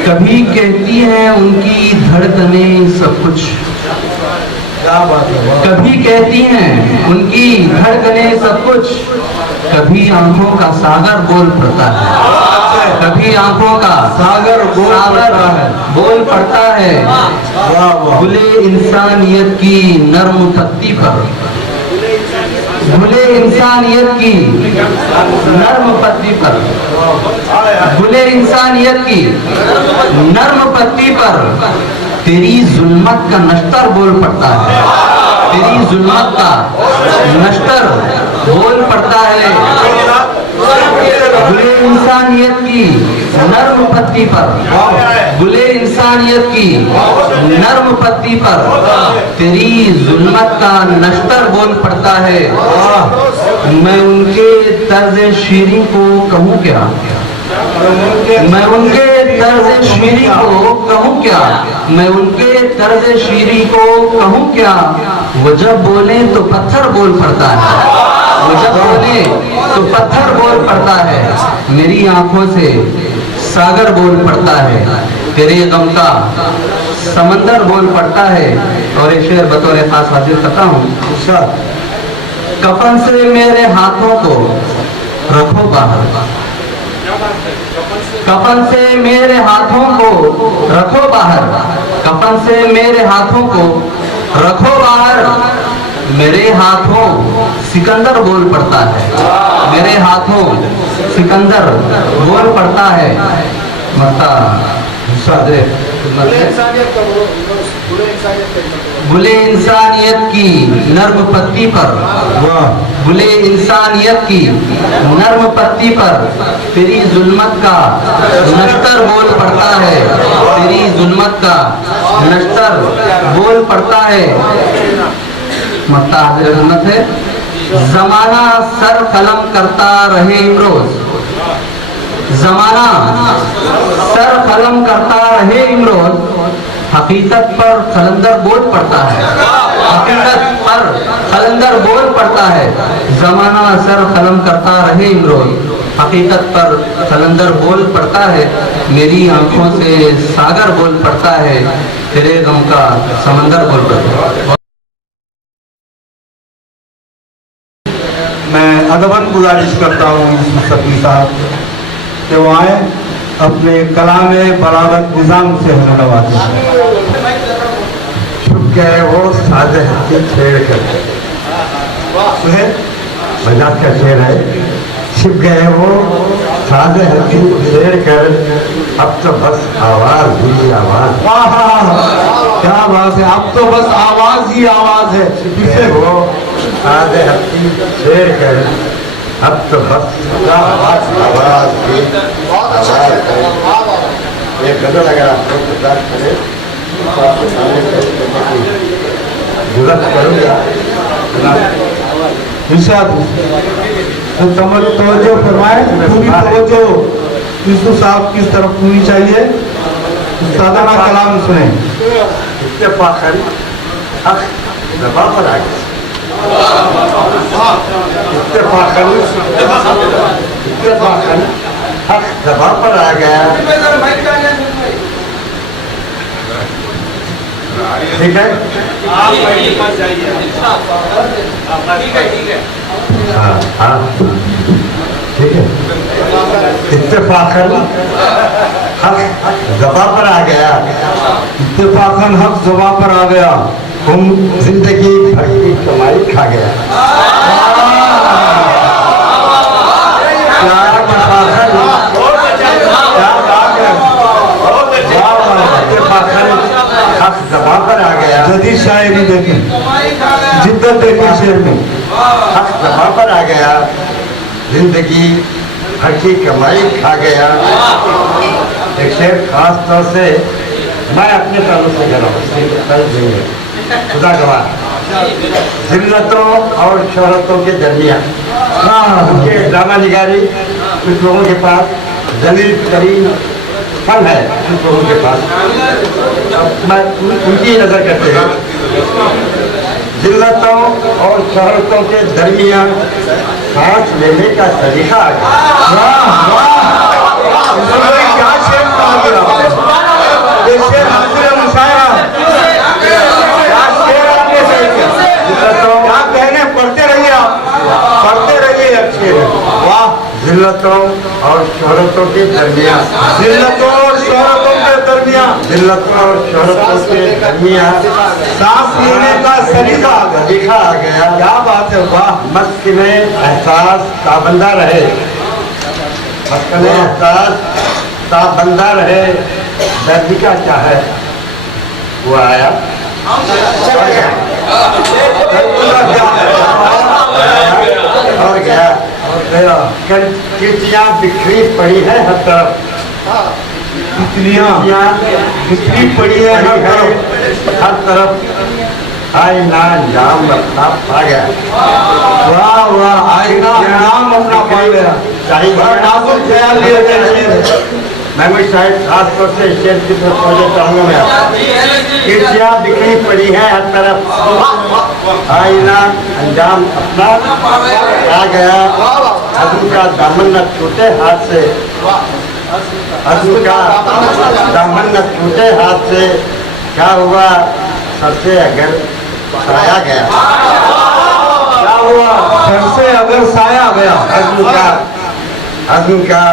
कभी कहती हैं उनकी धड़कनें सब कुछ, कभी कहती हैं उनकी धड़कनें सब कुछ, कभी आंखों का सागर बोल पड़ता है, कभी आंखों का सागर बोल पड़ता है। गुले इंसानियत की नर्म पत्ती पर, गुले इंसानियत की नर्म पत्ती पर, गुले इंसानियत की नर्म पत्ती पर तेरी जुल्मत का नश्तर बोल पड़ता है, तेरी जुल्मत का नश्तर बोल पड़ता है। बुले इंसानियत की नर्म पत्ती पर, बुले इंसानियत की नर्म पत्ती पर तेरी जुल्मत का नश्तर बोल पड़ता है। मैं उनके तर्ज शीरी को कहूँ क्या, मैं उनके तर्ज शीरी को कहूँ क्या, मैं उनके तर्ज शीरी को कहूँ क्या। वो जब बोले तो पत्थर बोल पड़ता है, वो जब बोले तो पत्थर बोल पड़ता है। मेरी आंखों से सागर बोल पड़ता है, तेरे गम का समंदर बोल पड़ता है। और एक शेर बतौर खास हाजिर करता हूँ। कफन से मेरे हाथों को रखो बाहर, कफन से मेरे हाथों को रखो बाहर, कफन से मेरे हाथों को रखो बाहर। मेरे हाथों सिकंदर बोल पड़ता है, मेरे हाथों सिकंदर बोल पड़ता है। मरता बुले इंसानियत की नर्म पत्ती पर, बुले इंसानियत की नर्म पत्ती पर तेरी जुल्मत का नश्तर बोल पड़ता है, तेरी जुल्मत का नश्तर बोल पड़ता है। मत्ता हजरत है। जमाना सर कलम करता रहे इमरोज, जमाना सर कलम करता रहे इमरोज, हकीकत पर कलंदर बोल पड़ता है, हकीकत पर कलंदर बोल पड़ता है। जमाना सर कलम करता रहे इमरोज, हकीकत पर कलंदर बोल पड़ता है। मेरी आंखों से सागर बोल पड़ता है, तेरे गम का समंदर बोल पड़ता है। मैं अदबन गुजारिश करता हूँ यूसुफ शफी साहब कि वो आए अपने कलाम बलागत निज़ाम से हमें नवाजें। छुप गए वो साजे हस्ती छेड़ कर, मजाक का शेर है। छिप गए वो साजे हस्ती छेड़ कर, अब तो बस आवाज ही आवाज। क्या बात है, अब तो बस आवाज ही आवाज है। छिपे वो साजे हस्ती छेड़ कर, अब तो बस आवाज ही आवाज है। ये गजल अगर आपको बर्दाश्त करे तो आपके सामने पेश करने की जुर्रत करूँगा। इरशाद तो तवज्जो फरमाए, पूरी तवज्जो यूसुफ साहब की तरफ होनी चाहिए। सादाना कलाम सुने। इत्तेफाकन हक दबा पर आ गया, इत्तेफाकन हक दबा पर आ गया। ठीक है, हाँ ठीक है। इत्तेफाकन हक दबा पर आ गया, इत्तेफाकन हक जबा पर आ गया। हम जिंदगी भर की कमाई खा गया। हक दबा पर आ गया। जदीद शायरी देखें, जिद्दत देखें शेर में। हक दबा पर आ गया, जिंदगी भर की कमाई खा गया। एक शेर खास तौर से मैं अपने ताल्लुक से कर रहा हूँ, खुदा गवाह। जिल्लतों और शोहरतों के दरमियान उनके ड्रामा निगारी कुछ लोगों के पास जलील तरीन फन है, कुछ लोगों के पास मैं उनकी नजर करते हैं। जिल्लतों और शोहरतों के दरमियान सांस लेने का तरीका आ गया। क्या शेर कहा गया, ये शेर हाजिर मुशायरा, क्या कहने, पढ़ते रहिए आप, पढ़ते रहिए अच्छे। वाह, जिल्लतों और शोहरतों के दरमियान, जिल्लतों और शोहरतों के दरमियान, जिल्लतों और शोहरतों के दरमियान सांस लेने का सलीका आ गया। तरीका आ गया। क्या बात है, वाह। मस्क में एहसास ताबंदा रहे, मस्क में एहसास ताबंदा रहे। दर्द का क्या है वो आया, और गया। गया। तितलियां बिखरी पड़ी है हर तरफ, तितलियां बिखरी पड़ी है हर तरफ। आईना अंजाम अपना पा गया। वाह वाह, आईना अंजाम अपना पा गया। बड़ा नाजुक ख्याल लिया गया। मैं भी शायद खास तौर से शेर की तरफ पहुंचना चाहूंगा। मैं तितलियां बिखरी पड़ी है हर तरफ, आईना अंजाम अपना आ गया। अज़्म का दामन न छूटे हाथ से, अज़्म का दामन न छूटे हाथ से, क्या हुआ सबसे अगर साया गया। क्या हुआ सर से अगर साया गया। अज़्म का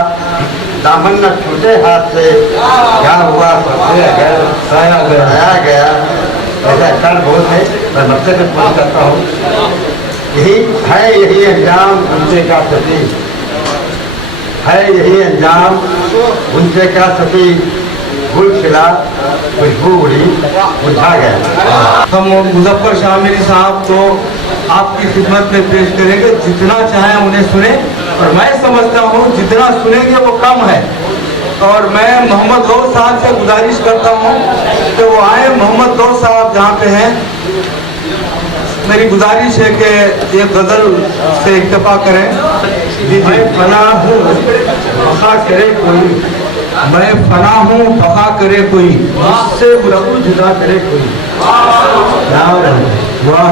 दामन न छूटे हाथ से, क्या हुआ सबसे अगर साया गया। साया गया। ऐसा कर बहुत है, मैं बच्चे से फोन करता हूँ। यही अंजाम उनसे का सती है, यही अंजाम उनसे का सती। गुल खिला खुशबू उड़ी बुझा गया। हम मुजफ्फर शाह मेरी साहब को आपकी खिदमत में पेश करेंगे। जितना चाहे उन्हें सुने, और मैं समझता हूँ जितना सुनेंगे वो कम है। और मैं मोहम्मद गौस साहब से गुजारिश करता हूँ कि वो आए। मोहम्मद गौस साहब जहाँ पे हैं, मेरी गुजारिश है कि ये गज़ल से इक्तफा करें। मैं फना हूँ वफा करे कोई, मैं फना हूँ वफा करे कोई, मुझसे मुझको जुदा करे कोई। वाह,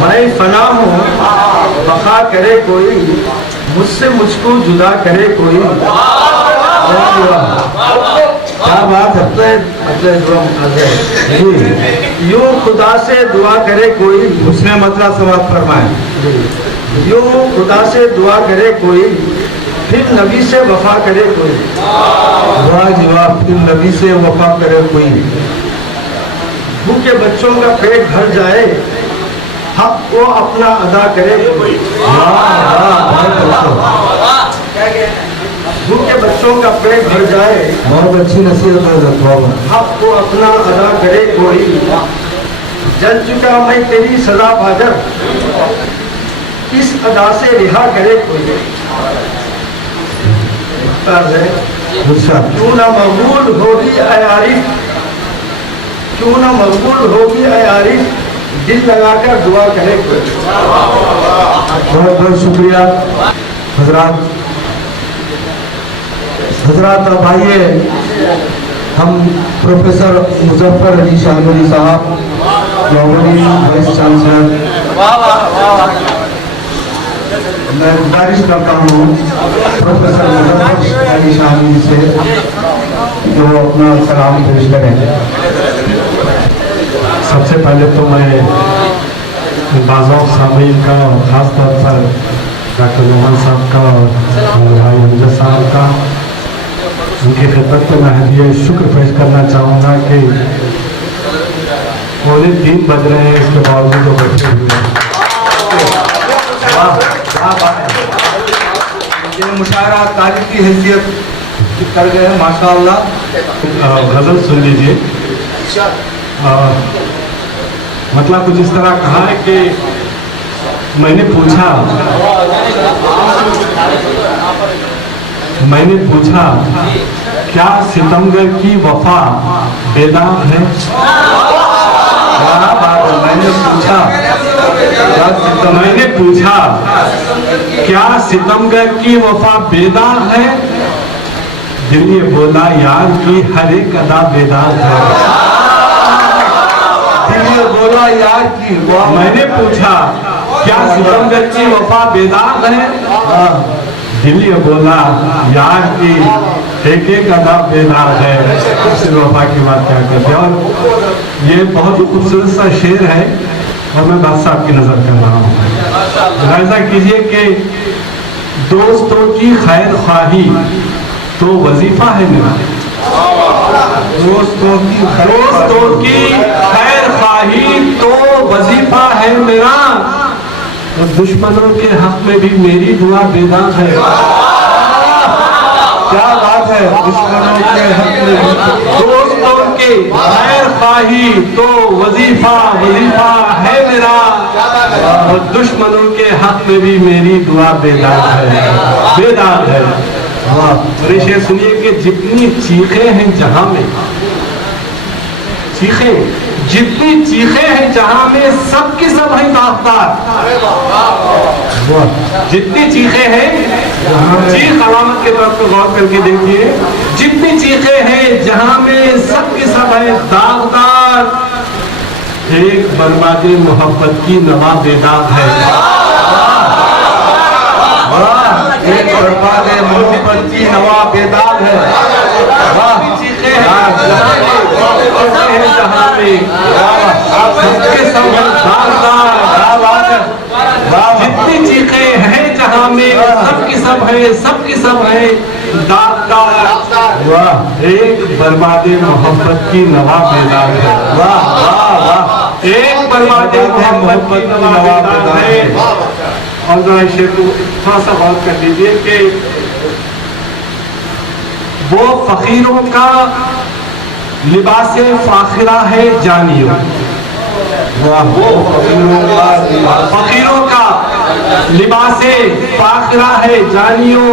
मैं फना हूँ वफा करे कोई, मुझसे मुझको जुदा करे कोई। क्या बात है। यूं खुदा से दुआ करे कोई, उसने मतलब समाप्त फरमाए। यूं खुदा से दुआ करे कोई, फिर नबी से वफा करे कोई। वाह जी वाह, फिर नबी से वफा करे कोई। भूखे बच्चों का पेट भर जाए, हक को अपना अदा करे कोई। भूखे बच्चों का पेट भर जाए, बहुत अच्छी नसीहत है। हक को अपना अदा करे कोई। जल चुका मैं तेरी सदा पाकर, इस अदा से रिहा करे कोई। क्यों ना मकबूल होगी ऐ आरिफ, क्यों ना मकबूल होगी ऐ आरिफ, दिल लगाकर दुआ करे कोई। बहुत बहुत शुक्रिया हजरात। हजरात अब आइए हम प्रोफेसर मुजफ्फर अली शाहनूरी साहब, नौबरी वाइस चांसलर, मैं गुजारिश करता हूँ प्रोफेसर मुजफ्फर अली शाहनूरी से जो अपना सलाम पेश करें। सबसे पहले तो मैं बाज़ौक़ सामीन का और ख़ास तौर पर डॉक्टर मोहन साहब का और भाई हमजा साहब का, उनकी खिदमत में मैं हदिया शुक्र पेश करना चाहूँगा कि 2:45 बज रहे हैं, इसके बावजूद वो बैठे हुए हैं। ये मुशायरा तारीख की हैसियत कर गए हैं माशाअल्लाह। गज़ल सुन लीजिए। मतलब कुछ इस तरह कहा है कि मैंने पूछा क्या सितमगर की वफा बेदाग है। मैंने पूछा क्या सितमगर की वफा बेदाग है। दिल ये बोला यार की हर एक अदा बेदाग है। बोला यार की। मैंने पूछा क्या सितमगर की वफा बेदाग है। दिल ये बोला यार की एक एक अदा बेदाग है। इस वफा की बात क्या करते हैं। और ये बहुत ही खूबसूरत सा शेर है और मैं बादशाह आपकी नजर कर रहा हूँ। मुलाहिजा कीजिए कि दोस्तों की खैर ख्वाही तो वजीफा है मेरा। दोस्तों की खैर ख्वाही तो वजीफा है मेरा। और दुश्मनों के हक में भी मेरी दुआ बेदाग है। क्या बात है। दुश्मनों के हक में दोस्तों के खैर खाही तो वजीफा वजीफा है मेरा, और दुश्मनों के हक में भी मेरी दुआ बेदाग है, बेदाग है। और ये शेर सुनिए कि जितनी चीखें हैं जहां में, चीखें जितनी चीखें हैं जहां में, सबकी सब है दागदार। जितनी चीखें हैं, चीख अलामत के तरफ को गौर करके देखिए, जितनी चीखें हैं जहां में, सबकी सब है दागदार। एक बर्बादी मोहब्बत की नवा बेदाग है। एक बर्बादी मोहब्बत की नवा बेदाग है। जहां पे सबके सब है दागदार। जितनी चीखें हैं जहां में, सबकी सब है, सबकी सब है दागदार। वाह, एक बर्बादी मोहब्बत की नवा बेदाग है। वाह वाह वाह, एक बर्बादी मोहब्बत की नवा बेदाग है। और जरा शेर को थोड़ा सा गौर कर लीजिए कि वो फकीरों का लिबासे फाखिरा है जानियो। वो फकीरों का लिबासे फाखिरा है जानियो,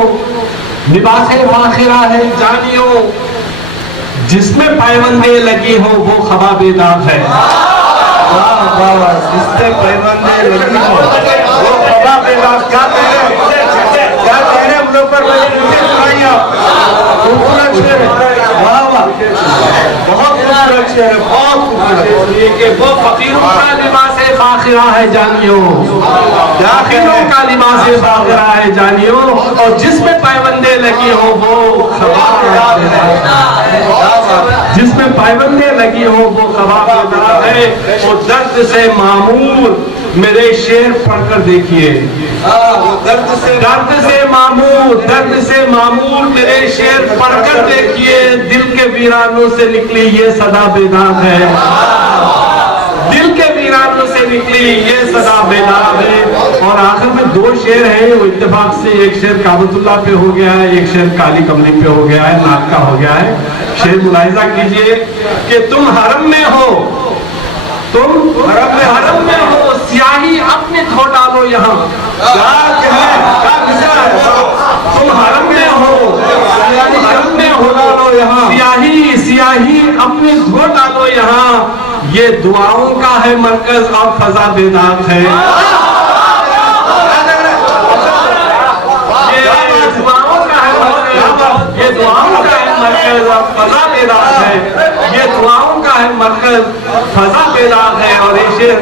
लिबासे फाखिरा है जानियो, जिसमें पैबंदे लगी हो वो खबा बेदाग है। जिससे पैबंदे लगी हो वो खबा बेदाग। क्या कह रहे हम लोग पर खूबसूरत शेर है। वाह वाह, बहुत खूबसूरत शेर है, बहुत खूबसूरत। कि वो फकीरों का लिबास फाखिरा है जानियो, फकीरों का लिबास फाखिरा है जानियो, और जिसमें पैबंदे लगी हो वो खबा बेदाग है। जिसमें पैबंदे लगी हो वो खबा बेदाग है। और दर्द से मामूर मेरे शेर पढ़कर देखिए, दर्द से मामूर मेरे शेर पढ़कर देखिए, दिल के वीरानों से निकली ये सदा बेदाग है। दिल के वीरानों से निकली ये सदा बेदाग है। और आखिर में दो शेर हैं, वो इत्तेफाक से एक शेर काबतुल्लाह पे हो गया है, एक शेर काली कमली पे हो गया है, नाक का हो गया है। शेर मुलाहिजा कीजिए कि तुम हरम में हो, तुम हरम में हो, स्याही अपने धो डालो यहाँ। तुम हरम में हो, हरम में हो डालो यहाँ, स्याही अपने धो डालो यहाँ। ये दुआओं का है मरकज और फजा बेदाग है। ये दुआओं का है मरकज, ये दुआओं का है मरकज और फजा बेदाग है। ये दुआओं का है मरकज, फजा बेदाग है। और ये शेर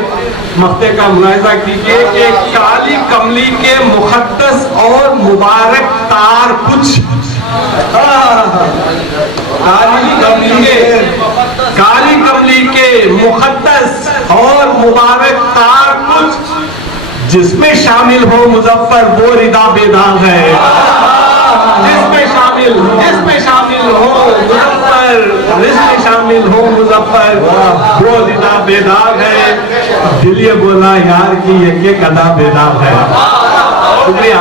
मक्ते का मुलाहिजा कीजिए कि काली कमली के मुकद्दस और मुबारक तार कुछ, काली कमली के मुकद्दस और मुबारक तार कुछ, जिसमें शामिल हो मुजफ्फर वो रिदा बेदाग है। जिसमें शामिल हो मुजफ्फर, जिसमें शामिल हो मुजफ्फर वो रिदा बेदाग है। दिल ये बोला यार कि ये कदा बेदाग है। शुक्रिया।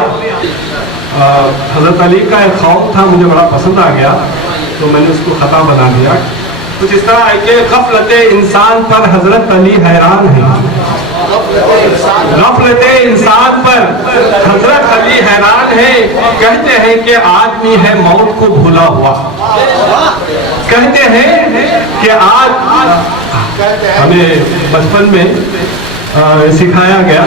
हजरत अली का एक खौफ था, मुझे बड़ा पसंद आ गया तो मैंने उसको खता बना दिया। कुछ इस तरह है कि गफलत इंसान पर हजरत अली हैरान है। गफलत इंसान पर हजरत अली हैरान है। कहते हैं कि आदमी है मौत को भूला हुआ। कहते हैं कि आज हमें बचपन में सिखाया गया,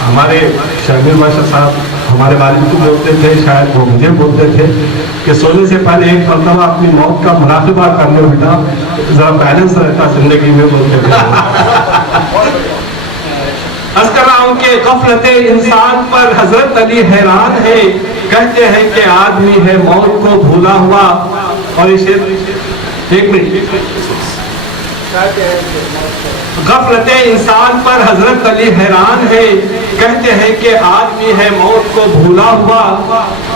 हमारे शर्मिल बादशाह साहब हमारे वालिद को बोलते थे, शायद वो मुझे बोलते थे कि सोने से पहले एक मरतबा अपनी मौत का मुराकबा कर लो बेटा, जरा बैलेंस रहता जिंदगी में, बोलते थे। अर्ज़ कर रहा हूं कि गफलत इंसान पर हजरत अली हैरान है। कहते हैं कि आदमी है मौत को भूला हुआ। और इसे एक मिनट, गफलत इंसान पर हजरत अली हैरान है। कहते हैं कि आदमी है मौत को भूला हुआ,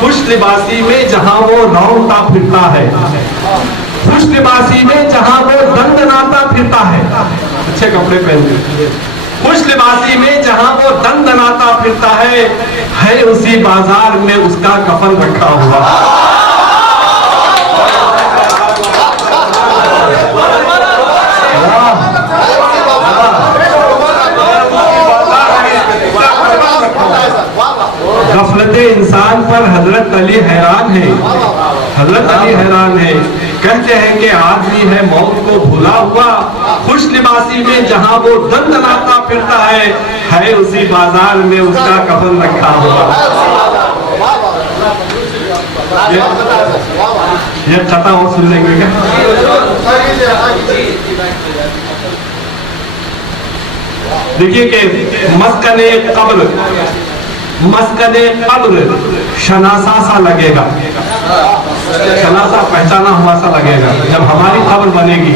खुश लिबासी में जहां वो रौंदता फिरता है, खुश लिबासी में जहां वो दंदनाता फिरता है। अच्छे कपड़े पहनते, खुश लिबासी में जहां वो दंदनाता फिरता है उसी बाजार में उसका कफन रखा हुआ। मरते इंसान पर हजरत अली हैरान है, हजरत अली हैरान है। कहते हैं कि आदमी है मौत को भूला हुआ, खुश लिबासी में जहां वो दंदनाता फिरता है उसी बाजार में उसका कफन रखा हुआ। ये कथा और सुन लेंगे क्या? देखिए कि मस्कने कब्र शनासा सा लगेगा, शनासा पहचाना हुआ सा लगेगा जब हमारी कब्र बनेगी।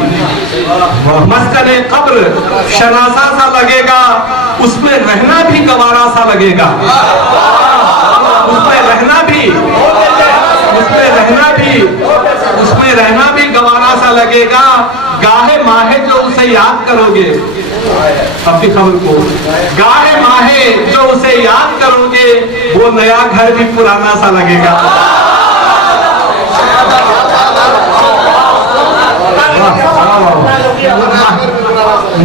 मस्कने कब्र शनासा सा लगेगा, उसमें रहना भी गवारा सा लगेगा, उसमें रहना भी गवारा सा लगेगा। गाहे माहे जो उसे याद करोगे, अपनी खबर को गाहे माहे जो उसे याद करोगे, वो नया घर भी पुराना सा लगेगा।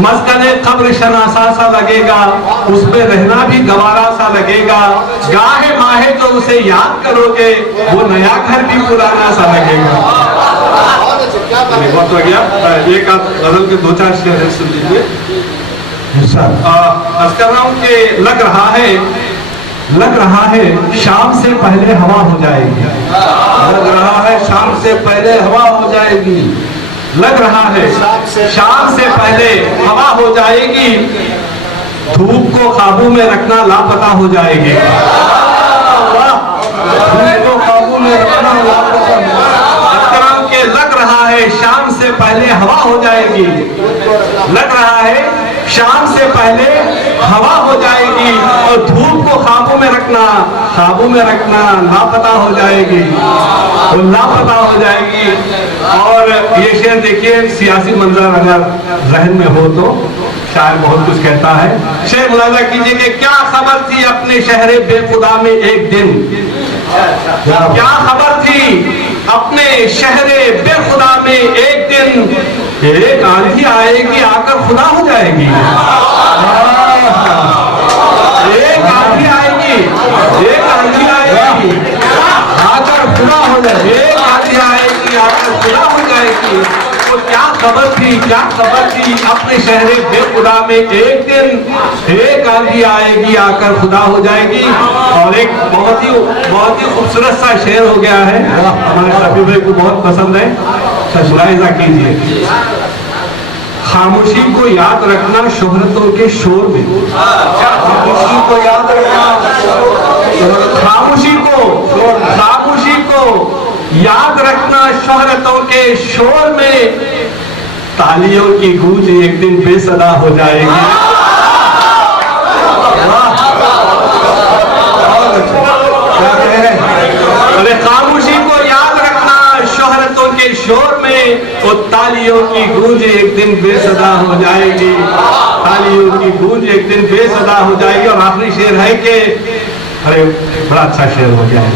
मस्कने कब्र शनासा सा लगेगा, उसमें रहना भी गवारा सा लगेगा। गाहे माहे जो उसे याद करोगे, वो नया घर भी पुराना सा लगेगा। बहुत हो गया, एक आप गजल के 2-4 शेर सुन लीजिए। अर्ज कर रहा हूं कि लग रहा है शाम से पहले हवा हो जाएगी, लग रहा है शाम से पहले हवा हो जाएगी, लग रहा है शाम से पहले हवा हो जाएगी। धूप को काबू में रखना लापता हो जाएगी, धूप को काबू में रखना लापता। के लग रहा है शाम से पहले हवा हो जाएगी, लग रहा है शाम से पहले हवा हो जाएगी, और धूप को काबू में रखना लापता हो जाएगी, वो लापता हो जाएगी। और ये शेर देखिए, सियासी मंजर अगर जहन में हो तो शायद बहुत कुछ कहता है। शेर मुलाजा कीजिए कि क्या खबर थी अपने शहरे बेखुदा में एक दिन, क्या खबर थी अपने शहरे बेखुदा में एक दिन, एक आंधी आएगी आकर खुदा हो जाएगी, एक आंधी आएगी आकर खुदा हो जाएगी, एक आंधी आएगी आकर खुदा हो जाएगी। तो क्या खबर थी अपने शहरे बेखुदा में एक दिन, एक आंधी आएगी आकर खुदा हो जाएगी। और एक बहुत ही खूबसूरत सा शेर हो गया है, हमारे सभी भाई को बहुत पसंद है, मुलाहिजा कीजिए। खामोशी को याद रखना शोहरतों के शोर में, खामोशी को याद रखना, खामोशी को याद रखना शोहरतों के शोर में, तालियों की गूंज एक दिन बेसदा हो जाएगी। अरे खामोशी को याद रखना शोहरतों के शोर में, वो तालियों की गूंज एक दिन बेसदा हो जाएगी, तालियों की गूंज एक दिन बेसदा हो जाएगी। और आखिरी शेर है कि अरे बड़ा अच्छा शेर हो गया है,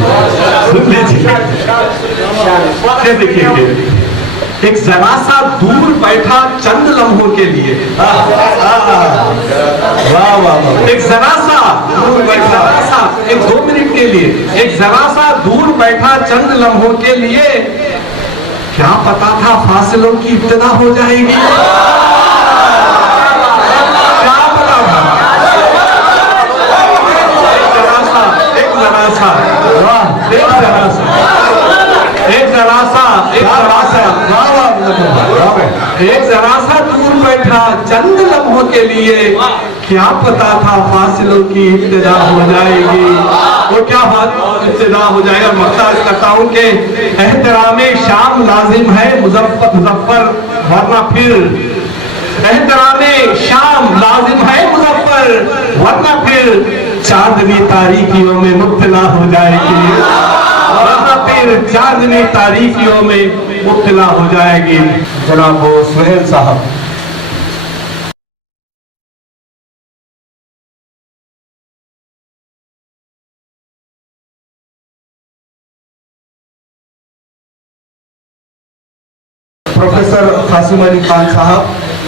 सुन लीजिए। देखिए, एक जरा सा दूर बैठा चंद लम्हों के लिए, एक जरा सा एक 2 मिनट के लिए, एक जरा सा दूर बैठा चंद लम्हों के लिए, क्या पता था फासलों की इब्तिदा हो जाएगी, क्या पता था। एक जरा सा दूर बैठा चंद लम्हों के लिए, क्या पता था फासिलों की इब्तिदा हो जाएगी, वो क्या इब्तिदा हो जाएगा। मख्तार करता हूँ कि एहतरामे शाम लाजिम है मुजफ्फर, वरना फिर एहतरामे शाम लाजिम है मुजफ्फर, वरना फिर चांदनी तारीकियों में मुब्तला हो जाएगी, वरना फिर चांदनी तारीकियों में मुब्तला हो जाएगी। जनाब सुहेल साहब। प्रोफेसर कासिम अली खान साहब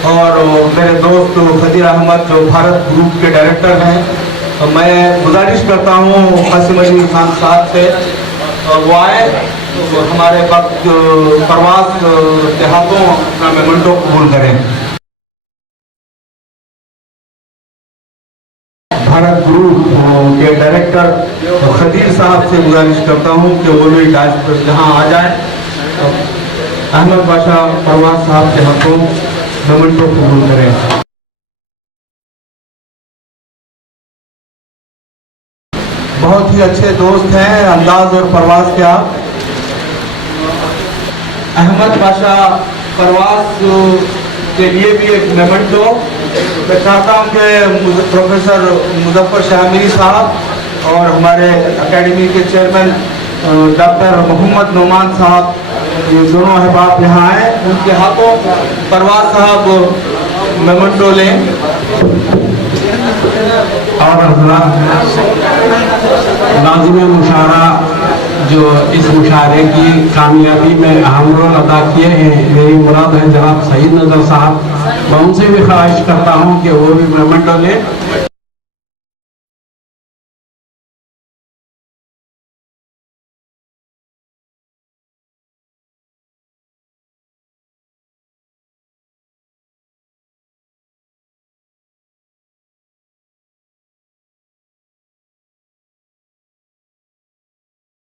और मेरे दोस्त खदीर अहमद जो भारत ग्रुप के डायरेक्टर हैं, मैं गुजारिश करता हूँ कासिम अली खान साहब से वो आए तो हमारे वक्त प्रवास के हाथों अपना मेमेंटो कबूल करें। भारत ग्रुप के डायरेक्टर खदीर साहब से गुजारिश करता हूँ कि वो भी डांस पर जहाँ आ जाए। अहमद बादशाह परवाज साहब के हाथों मेमेंटो कबूल करें। बहुत ही अच्छे दोस्त हैं अंदाज और परवाज के आप। अहमद बादशाह परवाज के लिए भी एक मेमेंटो मैं चाहता हूँ कि प्रोफेसर मुजफ्फर शाह मीरी साहब और हमारे एकेडमी के चेयरमैन डॉक्टर मोहम्मद नोमान साहब ये दोनों अहबाब यहाँ आए, उनके हाथों परवाज साहब मेमेंटो लें। और नाज़िम मुशारा जो इस मुशारे की कामयाबी में अहम रोल अदा किए हैं, मेरी मुराद है जनाब सईद नजर साहब, मैं उनसे भी ख्वाहिश करता हूँ कि वो भी मेमेंटो लें।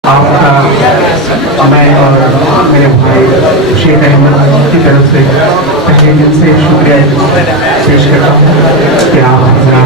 आपका मैं और मेरे भाई शेख अहमद की तरफ से पहले दिन से शुक्रिया पेश करता हूँ कि आप अपना